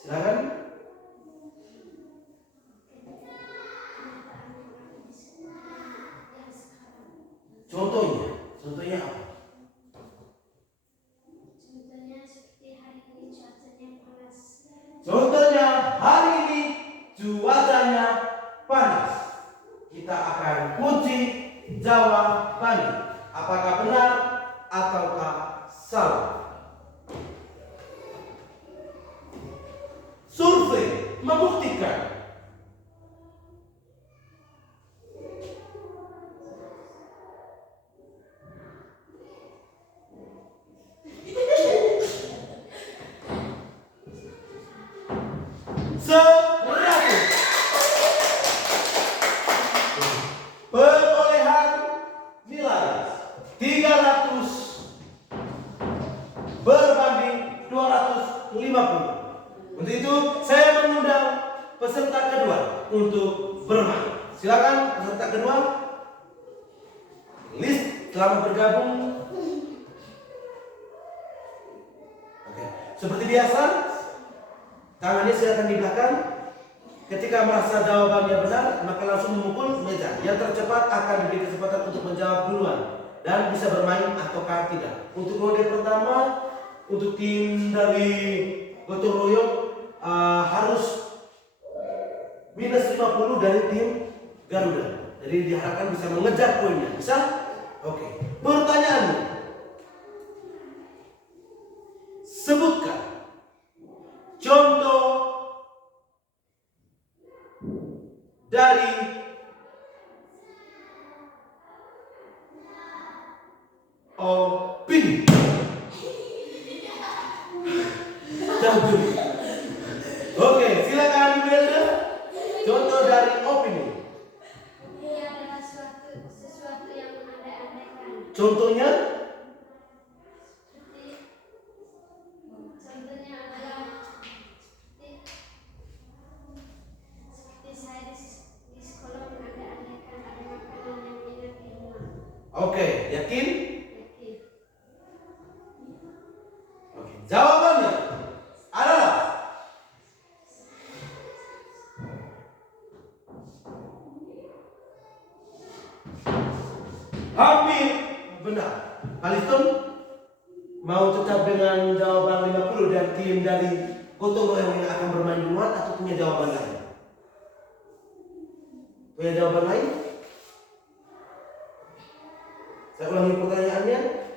Silakan. Contohnya apa? Contohnya seperti hari ini cuacanya panas. Contohnya hari ini cuacanya panas. Kita akan kunci jawabannya. Apakah benar ataukah salah? Survei membuktikan perolehan nilai 300 berbanding 250. Untuk itu saya mengundang peserta kedua untuk bermain. Silakan peserta kedua. List selamat bergabung. Oke. Seperti biasa, tangannya silakan di belakang. Ketika merasa jawabannya benar, maka langsung memukul meja. Yang tercepat akan diberi kesempatan untuk menjawab duluan dan bisa bermain ataukah tidak. Untuk ronde pertama, untuk tim dari gotong royong harus minus 50 dari tim Garuda. Jadi diharapkan bisa mengejar poinnya. Bisa? Oke. Pertanyaannya, sebutkan contoh dari opini. Oke, silakan Imelda. Contoh dari opini. Ini adalah sesuatu yang anda-andakan. Contohnya? Contohnya adalah seperti saya di sekolah mengada-adakan ada makanan yang enak di rumah. Oke, yakin? Yakin. Oke, jawabannya adalah hampir benar. Aliston mau tetap dengan jawaban 50 dan tim dari gotong royong yang akan bermain duluan atau punya jawaban lain? Punya jawaban lain? Saya ulangi pertanyaannya.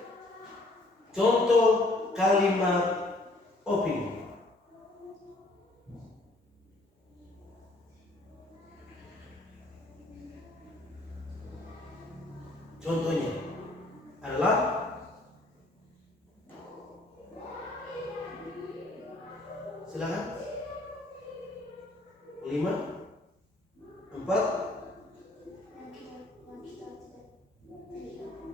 Contoh kalimat opini. Contohnya adalah silakan 5, 4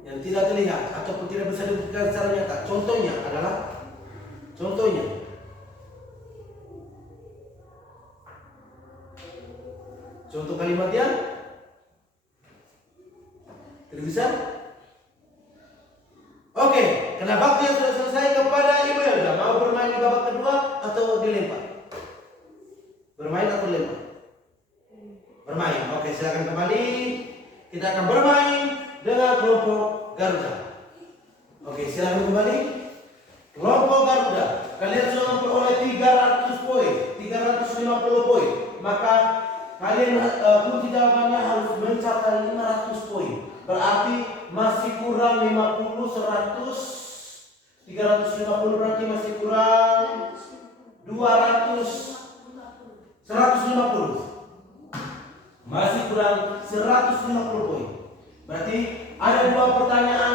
yang tidak terlihat ataupun tidak bisa dibuktikan secara nyata. Contohnya adalah contoh kalimatnya tidak bisa. Oke, karena waktu yang sudah selesai kepada Ibu Elda, mau bermain di babak kedua atau dilempar? Bermain atau dilempar? Bermain. Oke, silakan kembali. Kita akan bermain dengan kelompok Garuda. Oke, silakan kembali. Kelompok Garuda, kalian sudah memperoleh 300 poin, 350 poin. Maka kalian kunci jawabannya harus mencapai 500 poin. Berarti masih kurang 50, 100, 350 berarti masih kurang 200, 150. Masih kurang 150 poin. Berarti ada 2 pertanyaan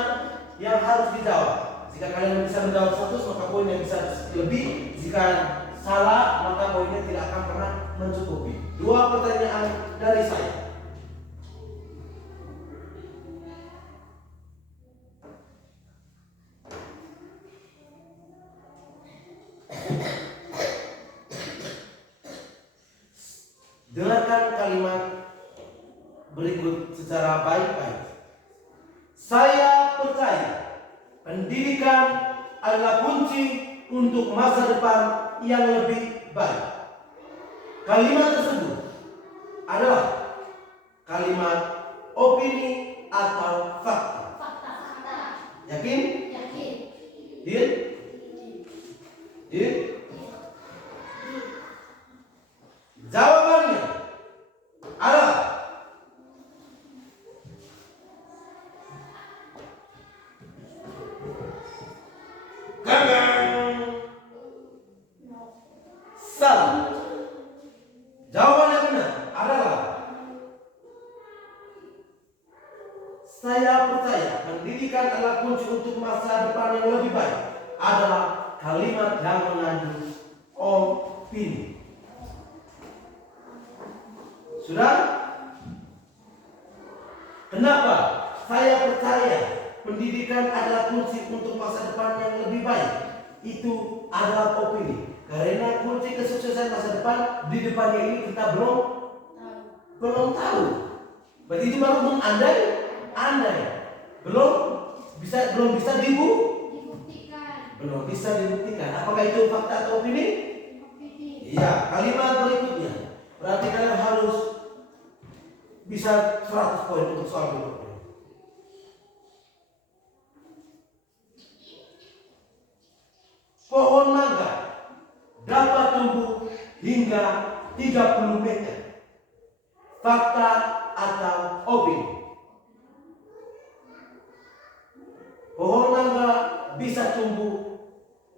yang harus dijawab. Jika kalian bisa menjawab 100, maka poinnya bisa lebih. Jika salah, maka poinnya tidak akan pernah mencukupi. 2 pertanyaan dari saya. kalimat berikut secara baik-baik. Saya percaya pendidikan adalah kunci untuk masa depan yang lebih baik. Kalimat tersebut adalah kalimat opini atau fakta. Fakta. Yakin? Yakin. Deal? Deal? Jawabannya adalah salah. Jawaban yang benar adalah saya percaya pendidikan adalah kunci untuk masa depan yang lebih baik adalah kalimat yang mengandung opini. Sudah? Kenapa saya percaya pendidikan adalah kunci untuk masa depan yang lebih baik? Itu adalah opini. Karena kunci kesuksesan masa depan di depannya ini kita belum tahu. Berarti itu baru mengandai, belum bisa Dibuktikan. belum bisa dibuktikan. Apakah itu fakta atau opini? Iya. Kalimat berikutnya. Berarti kalian harus bisa 100 poin untuk soal berikutnya. Pohon mangga dapat tumbuh hingga 30 meter. Fakta atau opini? Pohon mangga bisa tumbuh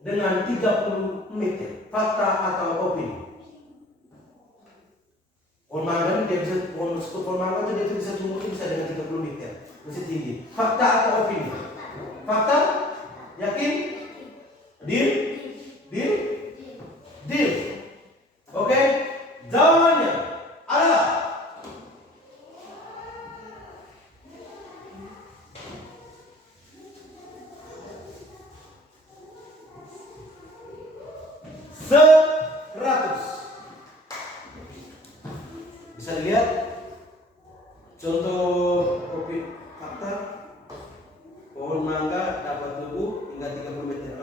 dengan 30 meter. Fakta atau opini? Pohon mangga dia bisa pohon mangga itu dia bisa tumbuhnya bisa dengan 30 meter. Masih tinggi. Fakta atau opini? Fakta? Yakin? Deal? Deal? Deal. Oke. Jawabannya adalah seratus. Bisa dilihat contoh kopi fakta. Pohon mangga dapat tumbuh hingga 30 meter.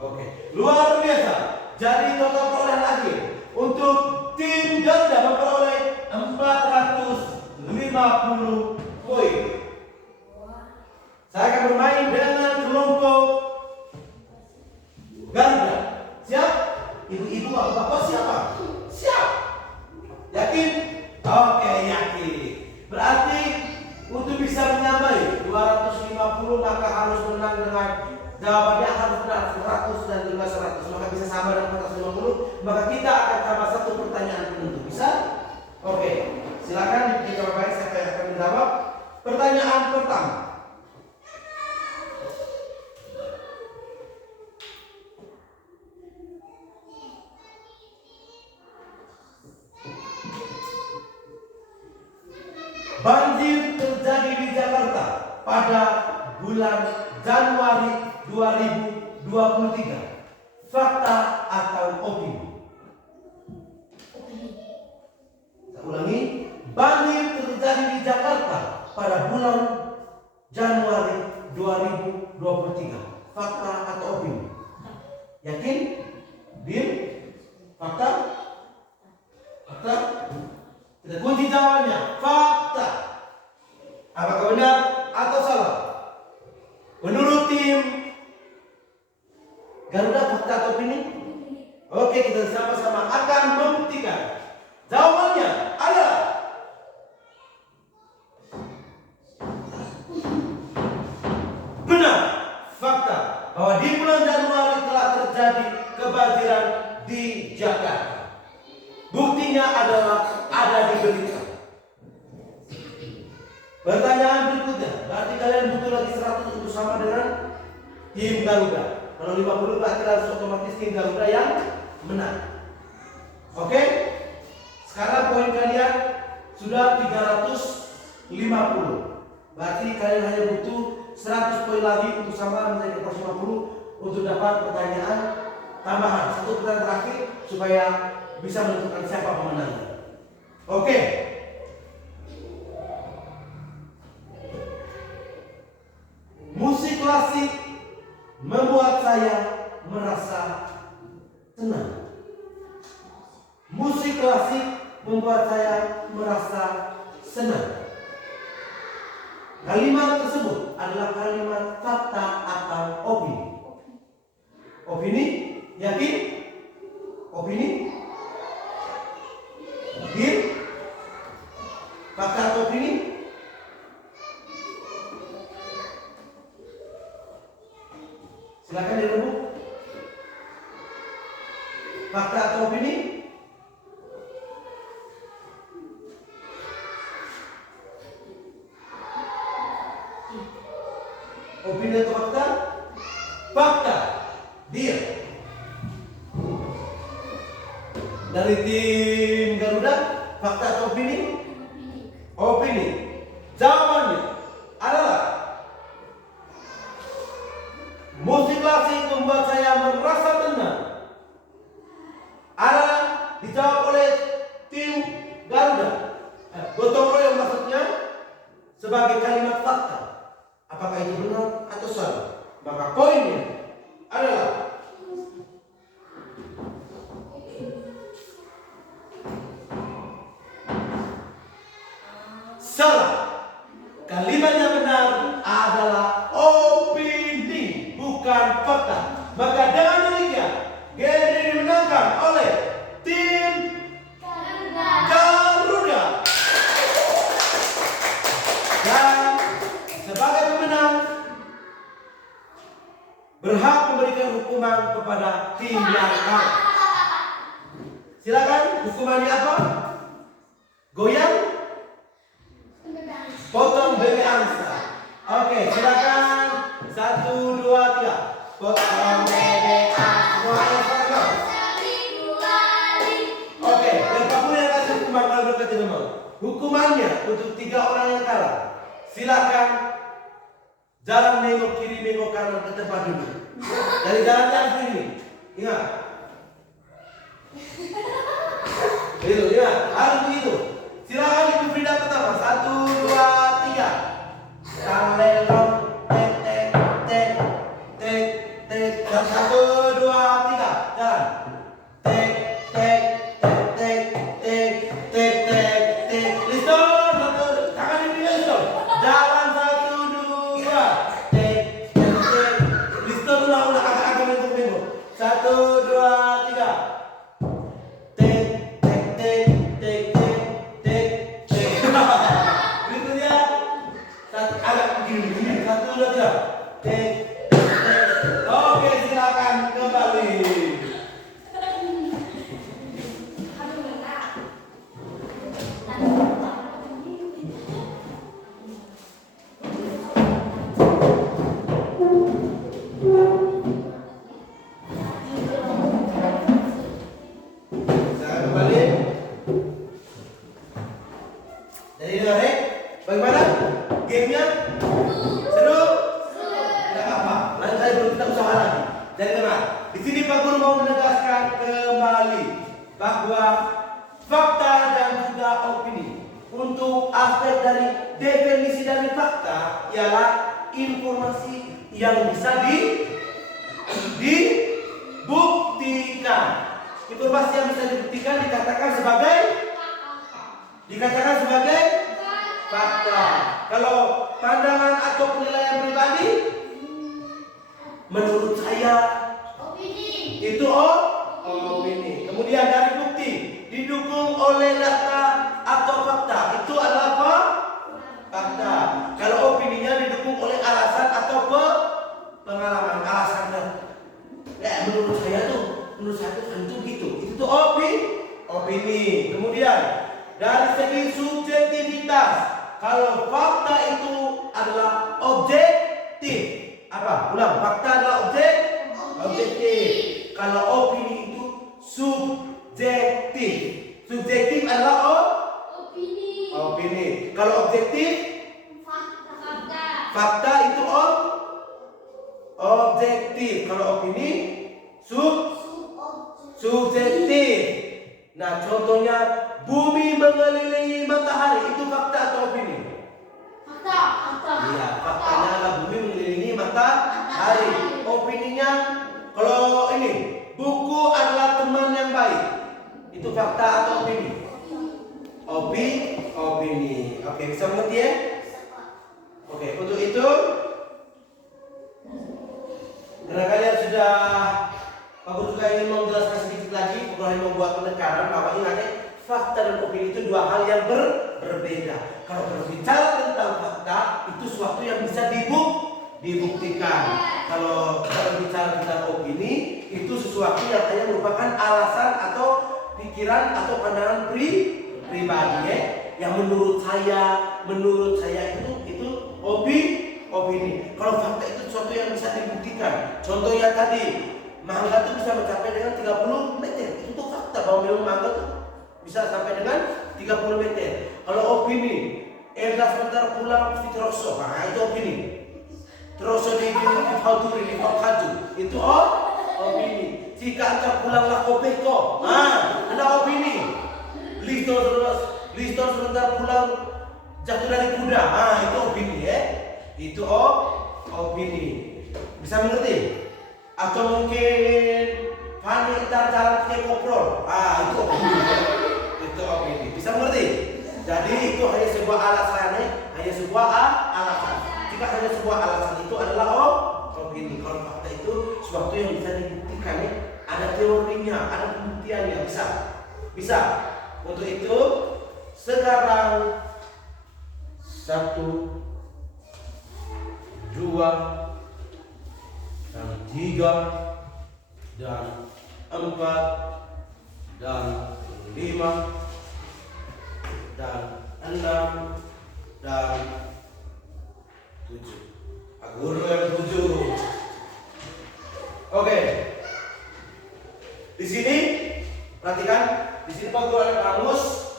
Oke, luar biasa. Jadi total perolehan akhir untuk tim Garuda memperoleh 450 poin. Saya akan bermain dengan kelompok Garuda. Siap? Ibu-ibu atau bapak siapa? Siap. Yakin? Oke, yakin. Berarti untuk bisa menyamai 250 maka harus menang dengan jawabannya harus benar 100 dan juga 100. Maka bisa sama dengan 450. Maka kita akan tambah satu pertanyaan penentu. Bisa? Oke. Silakan dijawab baik. Saya akan menjawab. Pertanyaan pertama. Banjir terjadi di Jakarta pada bulan Januari 2023. Fakta atau opini? Saya ulangi. Banjir terjadi di Jakarta pada bulan Januari 2023. Fakta atau opini? Yakin? Deal? Fakta? Fakta? Kita kunci jawabannya. Fakta. Apakah benar atau salah? Menurut tim Garuda, fakta atau opini? Oke, kita sama-sama akan membuktikan. Jawabannya adalah benar. Fakta bahwa di bulan Januari telah terjadi kebanjiran di Jakarta. Buktinya adalah ada di berita. Pertanyaan berikutnya, berarti kalian butuh lagi 100 untuk sama dengan tim Garuda. Kalau 50 berarti langsung otomatis tim Garuda yang menang. Oke? Sekarang poin kalian sudah 350. Berarti kalian hanya butuh 100 poin lagi untuk sama menjadi 450 untuk dapat pertanyaan tambahan. Satu pertanyaan terakhir supaya bisa menentukan siapa pemenangnya. Oke. Musik klasik membuat saya merasa tenang. Musik klasik membuat saya merasa senang. Kalimat tersebut adalah kalimat fakta atau opini. Opini? Yakin? Opini? Yakin? Fakta atau opini? Silakan dirubuk. Fakta atau opini? Opini atau fakta? Fakta. Dia. Dari tim Garuda, fakta atau opini? Opini. Jawabannya adalah musik klasik membuat saya merasa tenang. Adalah dijawab oleh tim Garuda. Gotong royong maksudnya sebagai kalimat fakta. Apakah itu benar atau salah? Maka poinnya adalah salah. Kalimat yang benar adalah opini, bukan fakta. Maka dengan demikian, game ini dimenangkan oleh tim Garuda. Dan sebagai pemenang berhak memberikan hukuman kepada tim yang kalah. Silakan, hukumannya apa? Goyang? Potong bebek angsa. Oke, silakan. 1, 2, 3. Potong bebek angsa. Semuanya sama. Oke, siapapun yang kasih hukuman kalau mereka tidak mau. Hukumannya untuk 3 orang yang kalah. Silakan jalan nengok kiri, nengok kanan ke tempat duduk. Dari jalannya harus ini. Ingat. Itu, ingat. Harus begitu. Silakan Ibu Frida pertama. 1, 2, 3. Kalelong, tek, tek, tek, tek, tek. 1, 2, 3. Jalan. Tek, tek, tek, tek, tek, tek, tek, tek. Liston, tangan ini liston. Jalan 1, 2. Tek, tek, tek. Liston ulang-ulang agak-agak mentok-mentok. 1, 2, 3. Tek, tek, tek, tek, tek, tek, tek. Berikutnya agak begini. 1, 2, 3. Tek, tek. Oke, silakan kembali. Silakan kembali. Jadi menarik. Bagaimana? Gamenya? Seru? Tidak apa. Lain kali belum kita usaha lagi. Dan kenal. Di sini Pak Guru mau menegaskan kembali bahwa fakta dan juga opini. Untuk aspek dari definisi dari fakta ialah informasi yang bisa dibuktikan. Informasi yang bisa dibuktikan dikatakan sebagai fakta. Kalau pandangan atau penilaian pribadi, menurut saya itu opini. Kemudian dari bukti didukung oleh data atau fakta, itu adalah apa? Fakta. Kalau opininya didukung oleh alasan atau pengalaman, alasannya. Menurut saya tuh gitu. Itu tuh opini. Kemudian dari segi subjektivitas, kalau fakta itu adalah objektif. Apa? Ulang. Fakta adalah objektif. Kalau opini itu subjektif. Subjektif adalah opini. Kalau objektif, fakta itu objektif. Kalau opini subjektif. Nah, contohnya bumi mengelilingi matahari, itu fakta atau opini? Fakta. Iya, faktanya adalah bumi mengelilingi matahari. Opininya, kalau ini, buku adalah teman yang baik, itu fakta atau opini? Opini. Oke, bisa mengerti ya? Oke, untuk itu, karena kalian sudah, Pak Guru juga ingin menjelaskan sedikit lagi, Pak Guru hanya membuat penekanan bahwa ingat ya, fakta dan opini itu dua hal yang berbeda. Kalau berbicara tentang fakta, itu sesuatu yang bisa dibuktikan. Kalau berbicara tentang opini, itu sesuatu yang hanya merupakan alasan atau pikiran atau pandangan pribadi ya, yang menurut saya itu opini. Kalau fakta itu sesuatu yang bisa dibuktikan. Contohnya tadi, mangga itu bisa mencapai dengan 30 meter. Itu tuh fakta bahwa memang mangga itu bisa sampai dengan 30 meter. Kalau opini, sebentar pulang mesti teroso. Nah, itu opini. Teroso di Fauturi, di Faukaju. Itu opini. Jika antar pulanglah kopeko. Nah, ada opini. Listo sebentar pulang jatuh dari kuda. Nah, itu opini ya. Itu opini. Bisa mengerti? Atau mungkin Fani ntar jalan pakai koprol. Itu opini. Itu opini. Bisa mengerti? Jadi itu hanya sebuah alasan. Jika hanya sebuah alasan itu adalah opini. Kalau fakta itu sesuatu yang bisa dibuktikan ya. Ada teorinya, ada pembuktiannya. Bisa. Untuk itu sekarang 1, 2, dan 3, dan 4, dan 5, dan 6, dan 7. Guru yang 7. Oke. Di sini perhatikan, di sini Pak Guru ada kamus.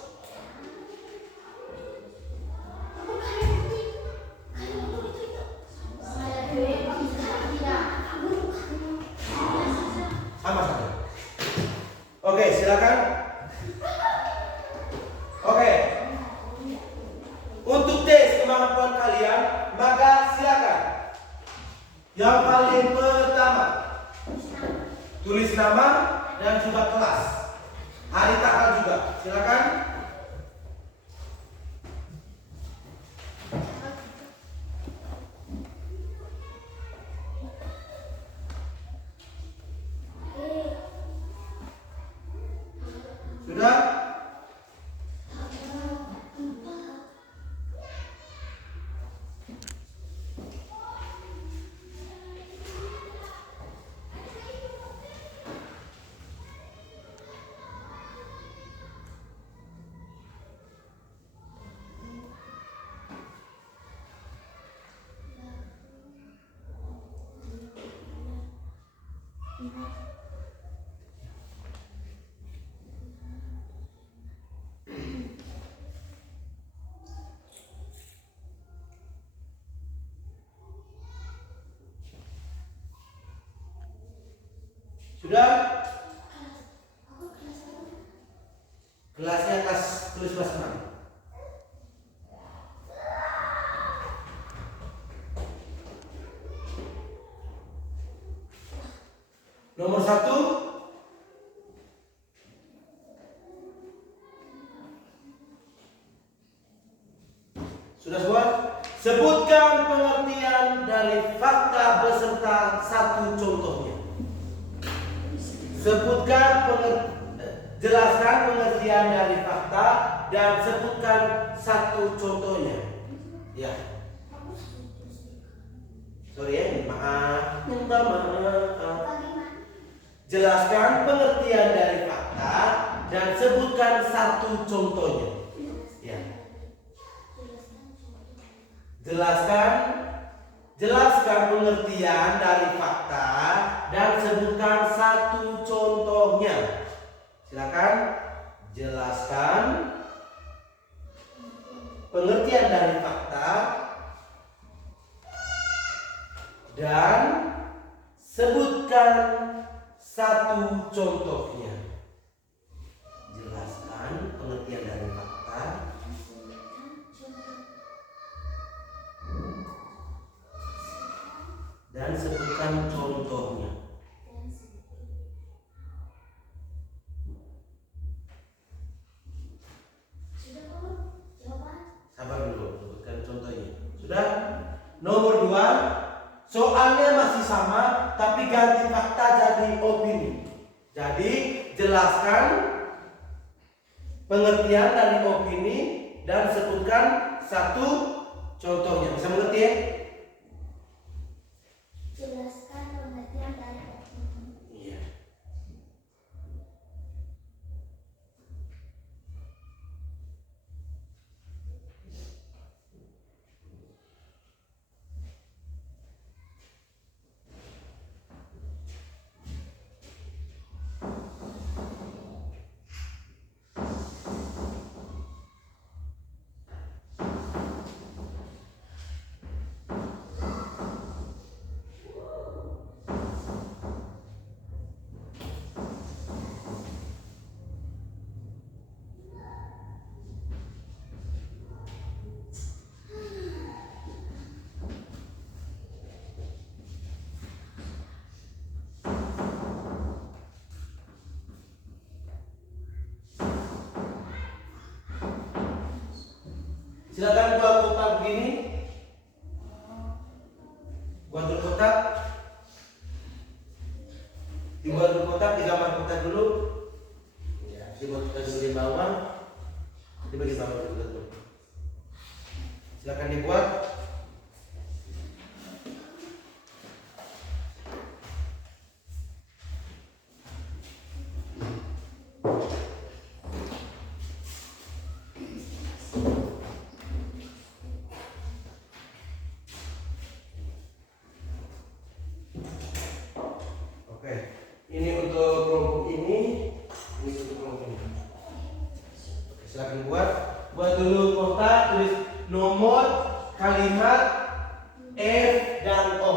Sama saja. Oke, silakan. Oke. Untuk tes kemampuan kalian, maka silakan. Yang paling pertama, tulis nama dan juga kelas. Hari tanggal juga. Silakan. Sudah? Sudah? Kelasnya tulis kelas mana? Nomor 1. Sudah semua? Sebutkan pengertian dari fakta beserta satu contohnya. Jelaskan pengertian dari fakta dan sebutkan satu contohnya. Ya. Sorry ya, minta maaf. Jelaskan pengertian dari fakta dan sebutkan satu contohnya. Ya. Jelaskan pengertian dari fakta dan sebutkan satu contohnya. Silakan jelaskan pengertian dari fakta dan sebutkan satu contohnya. pengertian dari fakta, dan sebutkan contohnya. Sabar dulu, sebutkan contohnya. Sudah? Nomor 2, soalnya masih sama, tapi ganti fakta jadi opini. Jadi jelaskan pengertian dari opini dan sebutkan satu contohnya. Bisa mengerti ya? Jelaskan pengertian dari opini. Iya. Silakan buat kotak begini. Buat dulu kotak. Dibuat dulu kotak, digambar kotak dulu. Ya, dibuat kotak dulu di bawah. Dibagi bawah dulu. Silakan dibuat. Oke, ini untuk kelompok ini untuk kelompok ini. Oke, silakan buat dulu kotak, tulis nomor, kalimat, F dan O.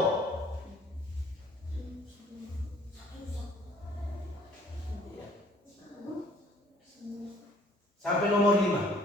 Sampai nomor 5.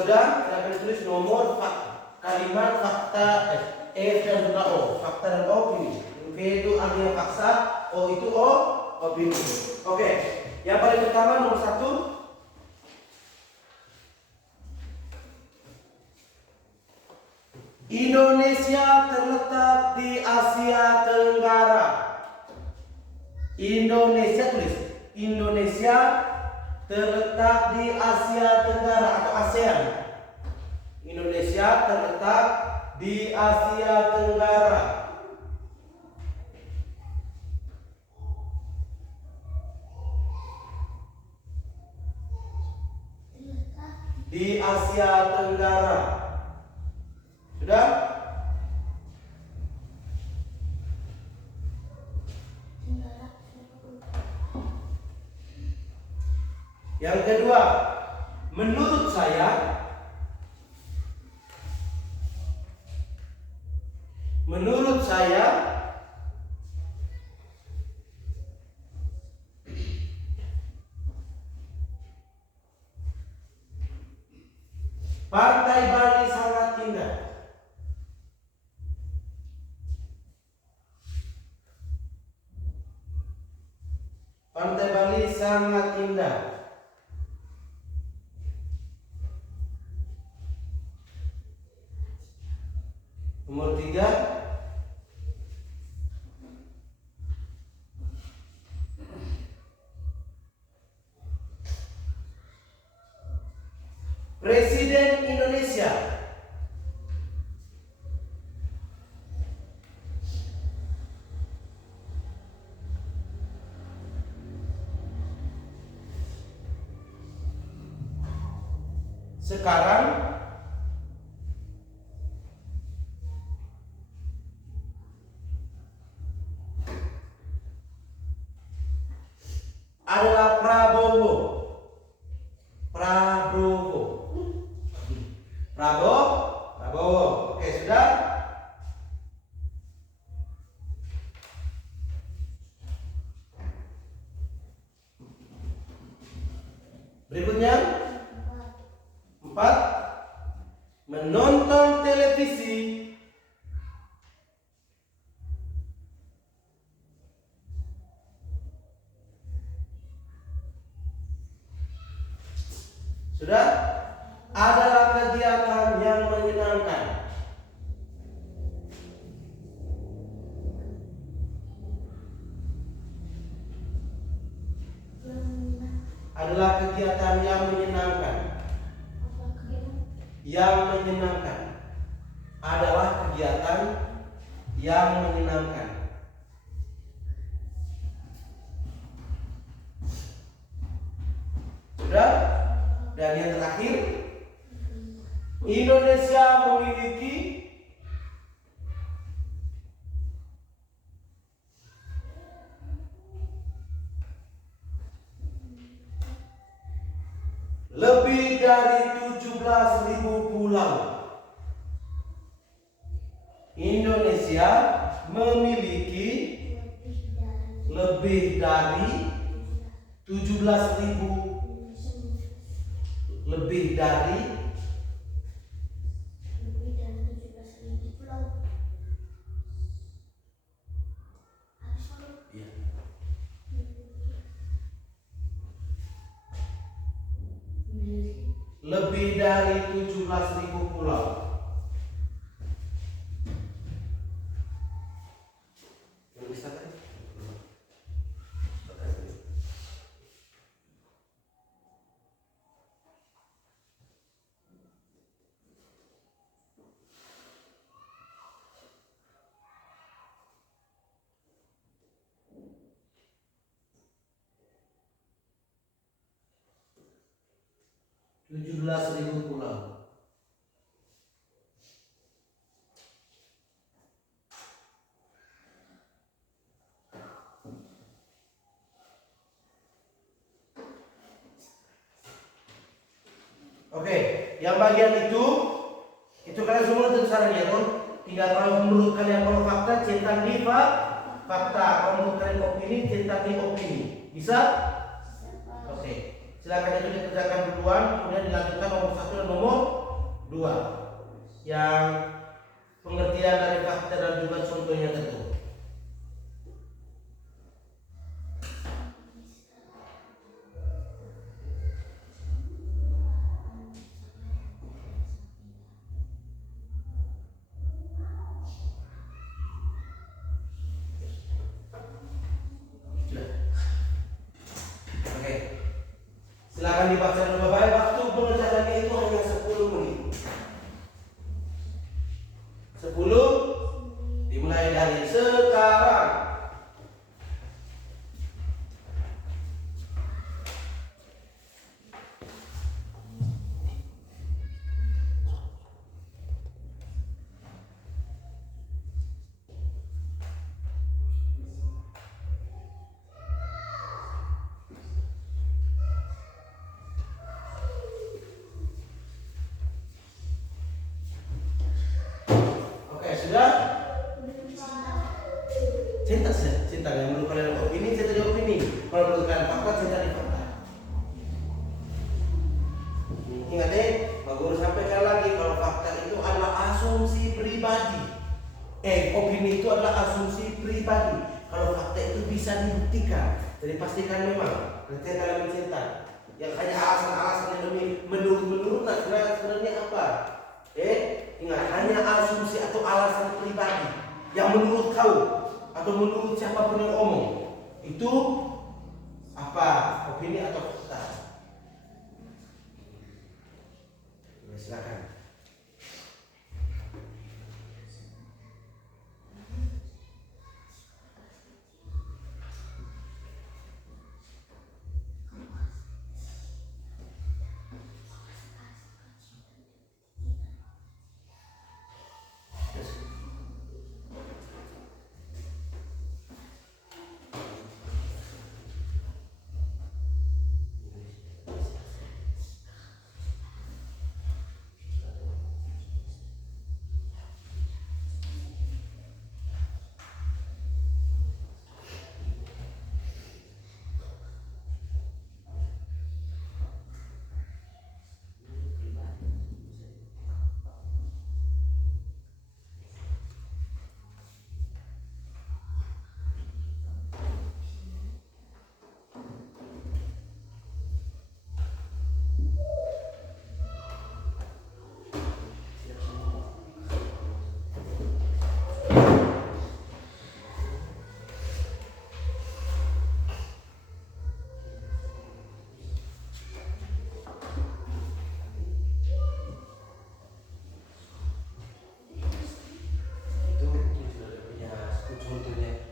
sudah, silakan tulis nomor kalimat fakta F dan juga O. Fakta dan opini. V itu artinya fakta, O itu opini. Oke, yang paling pertama nomor 1. Indonesia terletak di Asia Tenggara. Indonesia, tulis Indonesia terletak di Asia Tenggara atau ASEAN. Indonesia terletak di Asia Tenggara. Di Asia Tenggara. Sudah? Yang kedua, menurut saya Pantai Bali sangat indah. Pantai Bali sangat indah. Nomor 3, Presiden Indonesia sekarang adalah Prabowo. Oke, sudah? Berikutnya 4, menonton televisi sudah adalah kegiatan yang menyenangkan. Adalah kegiatan yang menyenangkan. Yang menyenangkan adalah kegiatan yang menyenangkan. Sudah? Dan yang terakhir, Indonesia memiliki lebih dari 17.000 pulau. Indonesia memiliki lebih dari 17.000 lebih dari 17.000 pulau. ya. Lebih dari 17.000 pulau. Yang bisa kan? 17.000 pulau. Oke, yang bagian itu kalian semua tentu sarannya tuh. Tinggal kalau menurut kalian kalau fakta centang di fakta, kalau menurut kalian opini centang di opini. Bisa? Oke. Silakan itu dikerjakan duluan, kemudian dilanjutkan nomor 1 dan nomor 2 yang pengertian dari fakta dan juga contohnya tentu. Oke. Silakan dibaca dengan baik. Waktu pengerjaannya itu hanya 10 menit. 10 dimulai dari sekarang. Oke, sudah? Cinta yang menurut kalian opini, cinta di opini. Kalau menurut kalian fakta, cinta di fakta. Ingat deh, Pak Guru sampaikan lagi kalau fakta itu adalah asumsi pribadi. Opini itu adalah asumsi pribadi. Kalau fakta itu bisa dibuktikan. Jadi pastikan memang kriteria dalam mencinta. Yang hanya alasan-alasan yang demi menurut sebenarnya apa? Ingat, hanya asumsi atau alasan pribadi yang menurut kau atau menurut siapapun yang ngomong itu apa? Opini atau fakta? Silakan.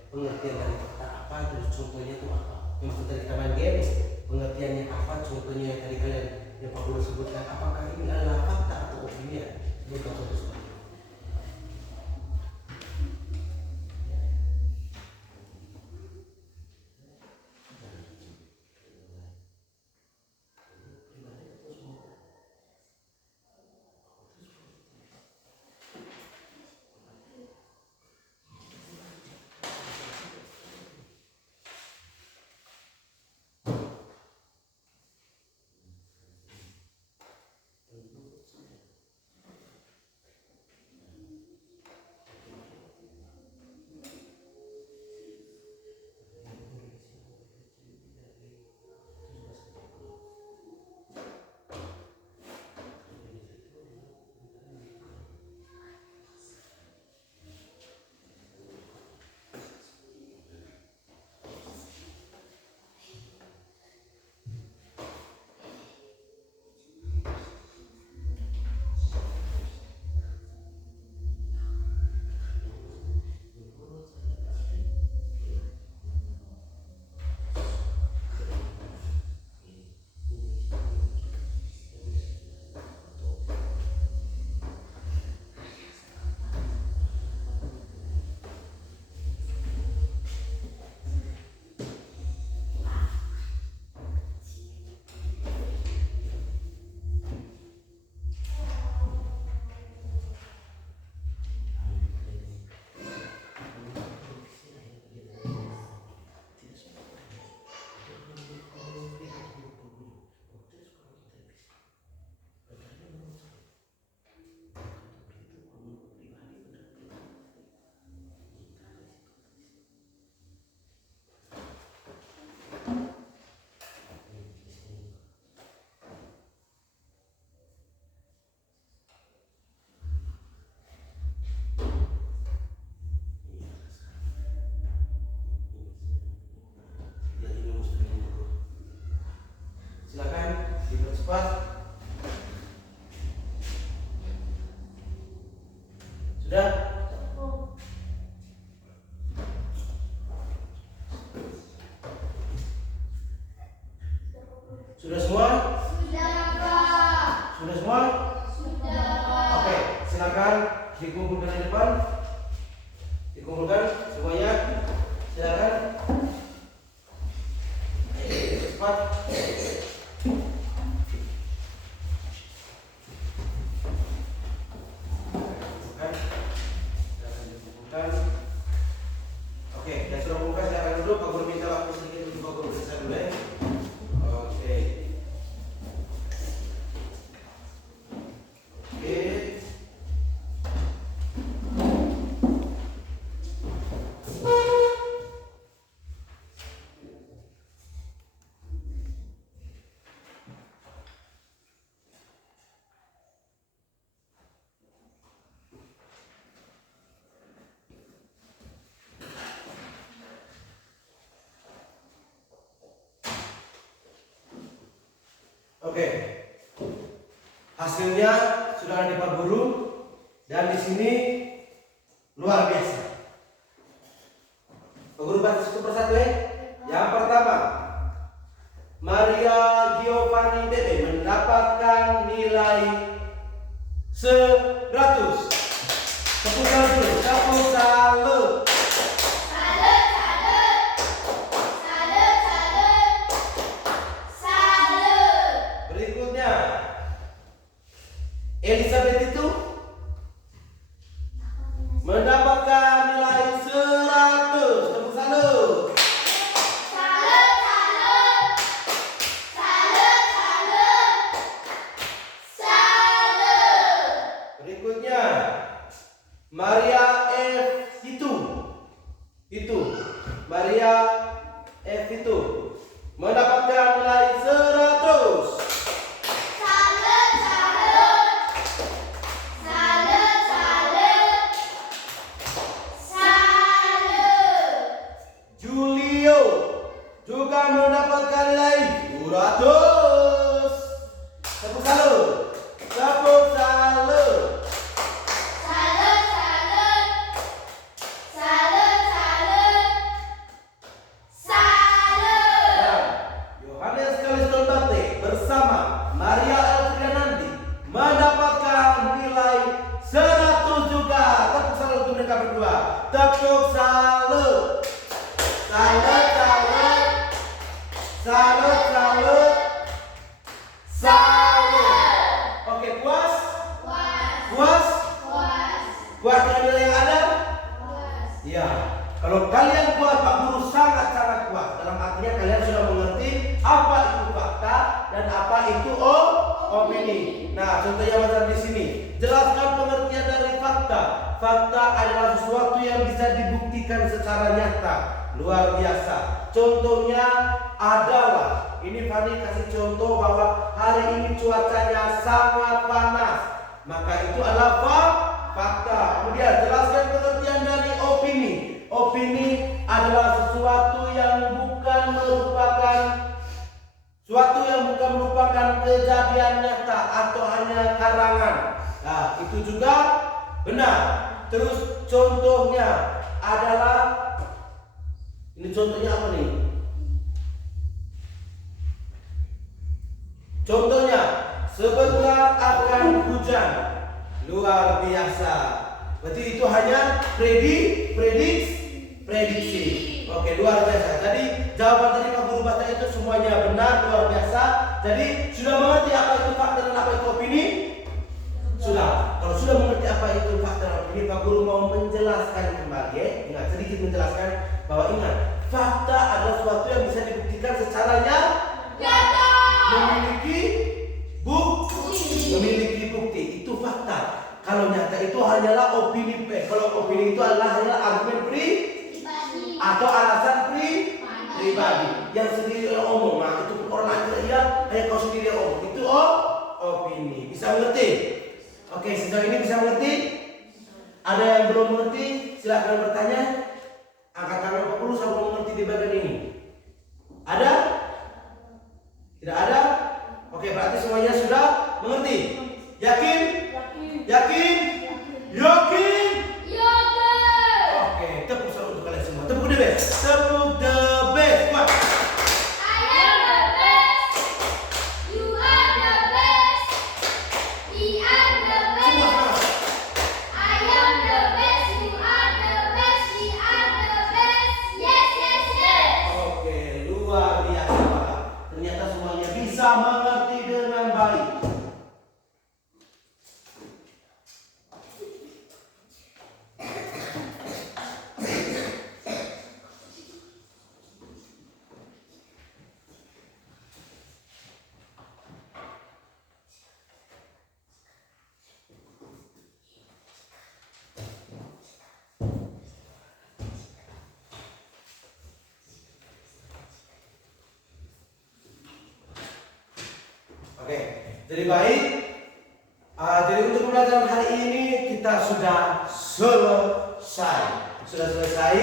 Pengertian dari fakta apa, terus contohnya itu apa? Yang tadi kita main game, pengertiannya apa, contohnya yang tadi kalian yang Pak Guru sebutkan, apakah ini adalah fakta atau opini? Ini contoh. cepat. Sudah? Sudah semua? Sudah, Pak. Sudah semua? Sudah, Pak. Oke, silakan dikumpulkan di depan. Dikumpulkan semuanya. Silakan. Cepat. Silakan dikumpulkan. Oke, yang sudah buka silakan duduk. Pak Guru minta waktu sedikit untuk Pak Guru selesai dulu ya. Oke. Oke. Oke, hasilnya sudah ada di Pak Guru dan di sini luar biasa. Pak Guru baca satu persatu ya. Yang pertama, Maria Giovanni Bebe mendapatkan nilai 100. Tepuk tangan dulu, tepuk salut. Salut, salut. Salut, salut. Salut. Berikutnya, Elizabeth itu mendapatkan nilai 100. Tepuk salut. Salut, salut. Salut, salut. Salut. Berikutnya, Maria F itu Maria F itu mendapatkan nilai 100. Salut, salut. Salut, salut. Salut. Julio juga mendapatkan nilai 200. Tepuk salut. Tepuk salut. Salut, salut. Salut, salut. Salut. Dan Yohanes Kaliston Bate bersama Maria Elfrianandi mendapatkan nilai 100 juga. Tepuk salut untuk mereka berdua. Tepuk salut. Salut, salut. Salut, salut. Salut. Oke, puas? Puas. Puas? Puas. Puas dengan nilai yang ada? Puas. Ya, kalau kalian puas, Pak Guru sangat-sangat puas. Dalam artinya kalian sudah mengerti apa itu fakta dan apa itu opini. Nah, contohnya macam di sini. Jelaskan pengertian dari fakta. Fakta adalah sesuatu yang bisa dibuktikan secara nyata. Luar biasa. Contohnya adalah, ini Fani kasih contoh bahwa hari ini cuacanya sangat panas. Maka itu adalah fakta. Kemudian jelaskan pengertian dari opini. Opini adalah sesuatu yang bukan merupakan kejadian nyata atau hanya karangan. Nah, itu juga benar. Terus contohnya adalah, ini contohnya apa nih? Contohnya, sebentar akan hujan. Luar biasa. Berarti itu hanya prediksi. Oke, luar biasa. Jadi jawaban tadi Pak Guru baca itu semuanya benar, luar biasa. Jadi sudah mengerti apa itu fakta dan apa itu opini? Sudah. Kalau sudah mengerti apa itu fakta dan opini, Pak Guru mau menjelaskan kembali ya. Ingat, sedikit menjelaskan bahwa ingat, fakta adalah sesuatu yang bisa dibuktikan secara Nyata. memiliki bukti. Itu fakta. Kalau nyata itu hanyalah opini. Kalau opini itu hanyalah argumen Pribadi. atau alasan pribadi yang sendiri orang omong. Nah, itu orang lain tidak lihat, hanya kau sendiri yang omong. Itu opini. Bisa mengerti? Oke, sejauh ini bisa mengerti? Ada yang belum mengerti? Silakan bertanya. Angkat tangan 40 saya belum mengerti di bagian ini. Ada? Tidak ada? Oke, berarti semuanya sudah mengerti? Yakin? Yakin. Yakin? Yakin? Yakin. Oke, tepuk tangan untuk kalian semua. Tepuk the best. Tepuk the best. Wah. I am the best. You are the best. We are the Semua best. sama. I am the best. You are the best. We are the best. Yes, yes, yes. Oke, luar biasa Pak. Ternyata semuanya bisa mengerti dengan baik. Oke, jadi baik. Jadi untuk pembelajaran hari ini kita sudah selesai. Sudah selesai.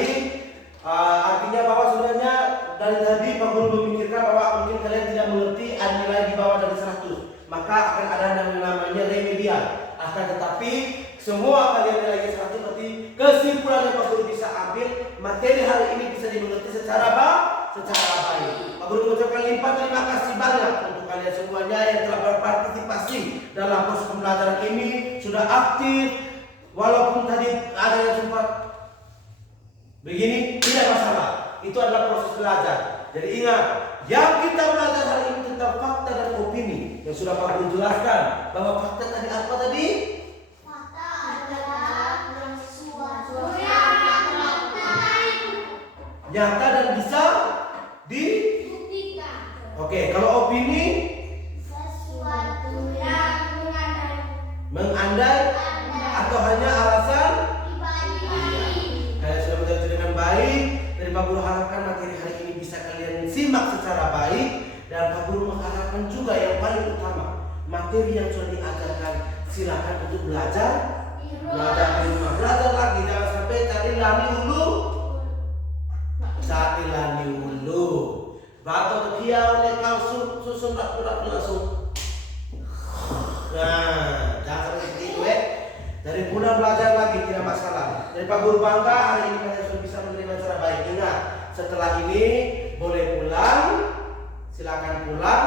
Artinya bahwa sebenarnya dari tadi Pak Guru memikirkan bahwa mungkin kalian tidak mengerti ada nilai di bawah dari 100. Maka akan ada yang namanya remedial. Akan tetapi semua kalian nilainya 100 berarti kesimpulan yang Pak Guru bisa ambil materi hari ini bisa dimengerti secara baik. Pak Guru mengucapkan limpah terima kasih banyak untuk kalian semuanya yang telah berpartisipasi dalam proses pembelajaran ini, sudah aktif walaupun tadi ada yang sempat begini, tidak masalah. Itu adalah proses belajar. Jadi ingat, yang kita belajar hari ini tentang fakta dan opini yang sudah Pak Guru jelaskan bahwa fakta tadi apa tadi? Fakta adalah sesuatu yang Nyata dan bisa dibuktikan. Oke, kalau opini Sesuatu yang mengandai atau hanya alasan pribadi. kalian sudah mengerti dengan baik. Dan Pak Guru harapkan materi hari ini bisa kalian simak secara baik. Dan Pak Guru mengharapkan juga yang paling utama, materi yang sudah diajarkan silakan untuk belajar di rumah. Belajar lagi, jangan sampai cari lani ulu. Cari lani ulu. Batu kekiau lekau susun rapi langsung. Nah, jangan seperti itu Dari pulang belajar lagi tidak masalah. Dari Pak Guru bangga hari ini kalian sudah bisa menerima cara baik. Ingat, setelah ini boleh pulang, silakan pulang.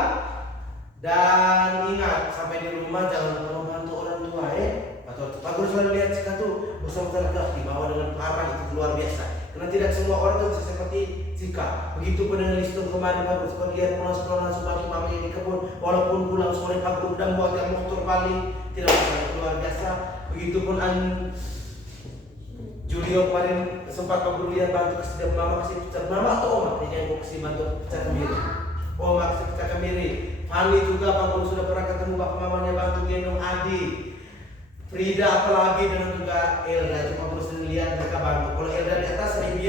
Dan ingat sampai di rumah jangan lupa membantu orang tua Pak Guru selalu lihat jika tuh bersama tergerak dibawa dengan parah itu luar biasa. Karena tidak semua orang tuh bisa seperti Jika. Begitupun dengan listung kemarin Pak Guru sebagian pulang langsung bagi mama yang di kebun. Walaupun pulang sore Pak Guru dan buat yang motor balik tidak masalah, luar biasa. Begitupun Julio kemarin sempat Pak Guru lihat bantu kasih mama kasih pecah mama atau oma yang mau kasih bantu pecah kemiri. Oma kasih pecah kemiri. Fani juga Pak Guru sudah pernah ketemu bapak mamanya bantu gendong Adi. Frida apalagi dengan juga Elda, cuma Guru sering lihat mereka bantu. Kalau Elda di atas seribi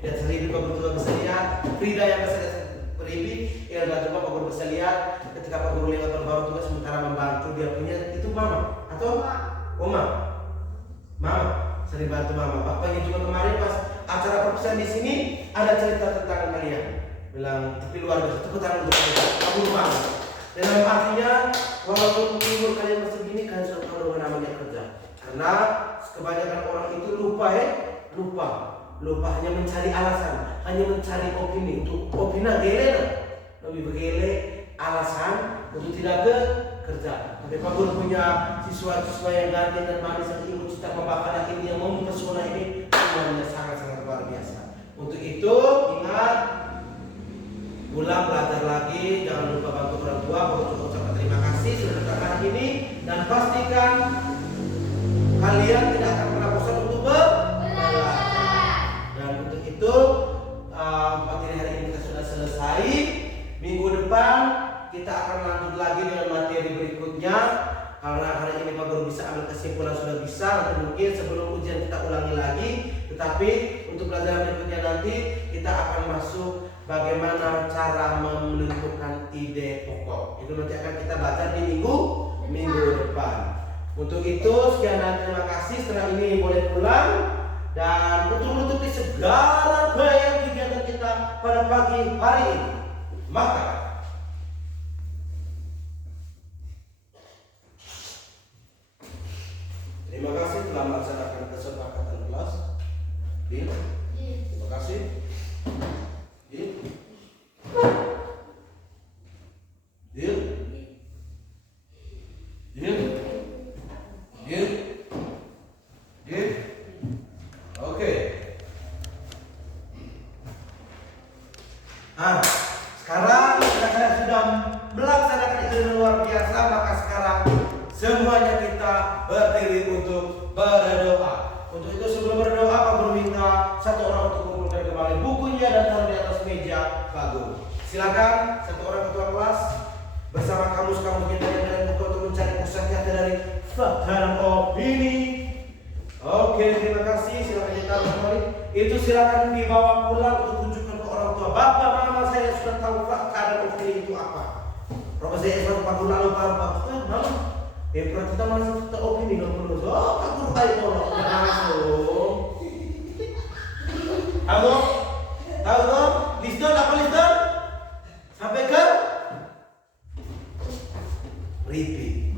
lihat seribi Pak Guru juga bisa lihat. Frida yang bisa lihat seribi, Elda cuma Pak Guru bisa lihat. Ketika Pak Guru lihat baru juga sementara membantu dia punya itu mama atau oma, mama sering bantu mama. Bapaknya juga kemarin pas acara perpisahan di sini ada cerita tentang kalian. Bilang tapi luar biasa, tepuk tangan untuk kalian. Pak Guru banget. Dalam artinya walaupun umur kalian masih begini kalian sudah tahu dengan namanya kerja. Karena kebanyakan orang itu lupa hanya mencari alasan, hanya mencari opini untuk opini lebih begele alasan untuk tidak ke kerja. Tapi Pak Guru punya siswa-siswa yang ganteng dan manis yang ilmu cita membakar ini yang mau mempesona ini semuanya sangat-sangat luar biasa. Untuk itu ingat pulang belajar lagi, jangan lupa bantu orang tua. Aku ucapkan terima kasih sudah datang hari ini dan pastikan kalian tidak akan pernah bosan untuk belajar. Dan untuk itu materi hari ini kita sudah selesai. Minggu depan kita akan lanjut lagi dengan materi berikutnya. Karena hari ini Pak Guru bisa ambil kesimpulan sudah bisa. Nanti mungkin sebelum ujian kita ulangi lagi. Tetapi untuk pelajaran berikutnya nanti kita akan masuk bagaimana cara menentukan ide pokok. Itu nanti akan kita baca di minggu depan. Untuk itu sekian dan terima kasih. Setelah ini boleh pulang. Dan untuk menutupi segala biaya kegiatan kita. เ Terima kasih telah melaksanakan kesepakatan kelas. Deal. Terima kasih. Deal. Deal. Deal. Deal. Deal. Oke. Sekarang karena saya sudah melaksanakan itu dengan luar biasa, maka sekarang semuanya kita berdiri untuk berdoa. Untuk itu sebelum berdoa, Pak Guru minta satu orang untuk mengumpulkan kembali bukunya dan taruh di atas meja Pak Guru. Silakan satu orang ketua kelas bersama kamus-kamus kita yang dari buku untuk mencari pusat kata dari fakta dan opini. Oke, terima kasih. Silakan ditaruh kembali. Itu silakan dibawa pulang untuk tunjukkan ke orang tua. Bapak, mama, saya sudah tahu fakta dan opini itu apa. Bapak saya sudah Pak Guru lalu Pak mama. Pernah kita masuk ke opini nomor 2. Oh, Pak Guru ayo tolong langsung. Halo, tahu dong? Liston apa liston? Sampai ke repeat.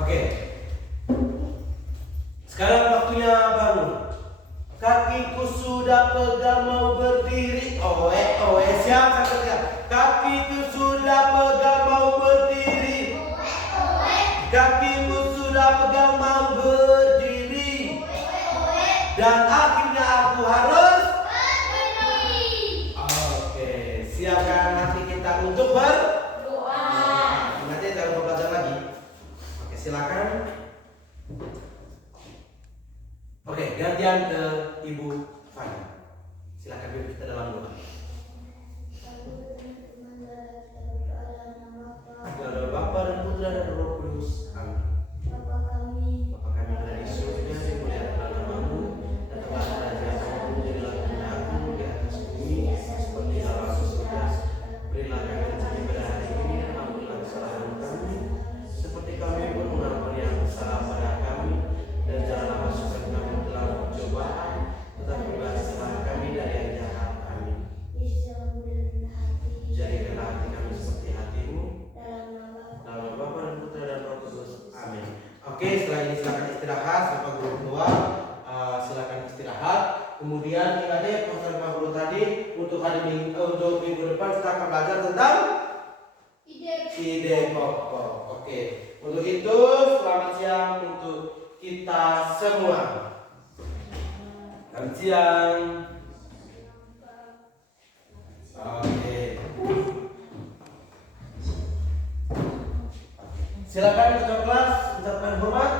Oke. Sekarang waktunya bangun. Kakiku sudah pegal mau berdiri. Siap sampai siap. Kakiku sudah pegal mau berdiri. Kakiku sudah pegal mau berdiri. Dan akhirnya aku harus berdiri. Oke, siapkan hati kita untuk berdoa. Nanti kita mau belajar lagi. Oke, silakan. Oke, gantian ke Ibu Fani. Silakan duduk kita dalam doa. Dalam Bapa dan Putra dan Roh Kudus. Amin. Bapa kami yang ada di surga, dimuliakanlah namamu, datanglah kerajaanmu, jadilah kehendakmu di atas bumi seperti dalam surga. Berilah kami rezeki pada hari ini dan ampunilah kesalahan kami, seperti kami pun mengampuni yang salah pada kami, dan janganlah masukkan kami ke dalam pencobaan, tetapi bebaskanlah kami dari yang jahat. Amin. Jadikanlah hati kami seperti hatimu, dalam Bapa dan Putra dan Roh Kudus. Amin. Oke, setelah ini silakan istirahat. Bapak Guru ketua, silakan istirahat. Kemudian ingat deh pesan Pak Guru tadi untuk untuk minggu depan kita akan belajar tentang ide pokok. Oke. Untuk itu selamat siang untuk kita semua. Selamat siang. Oke. Silakan ketua kelas ucapkan hormat.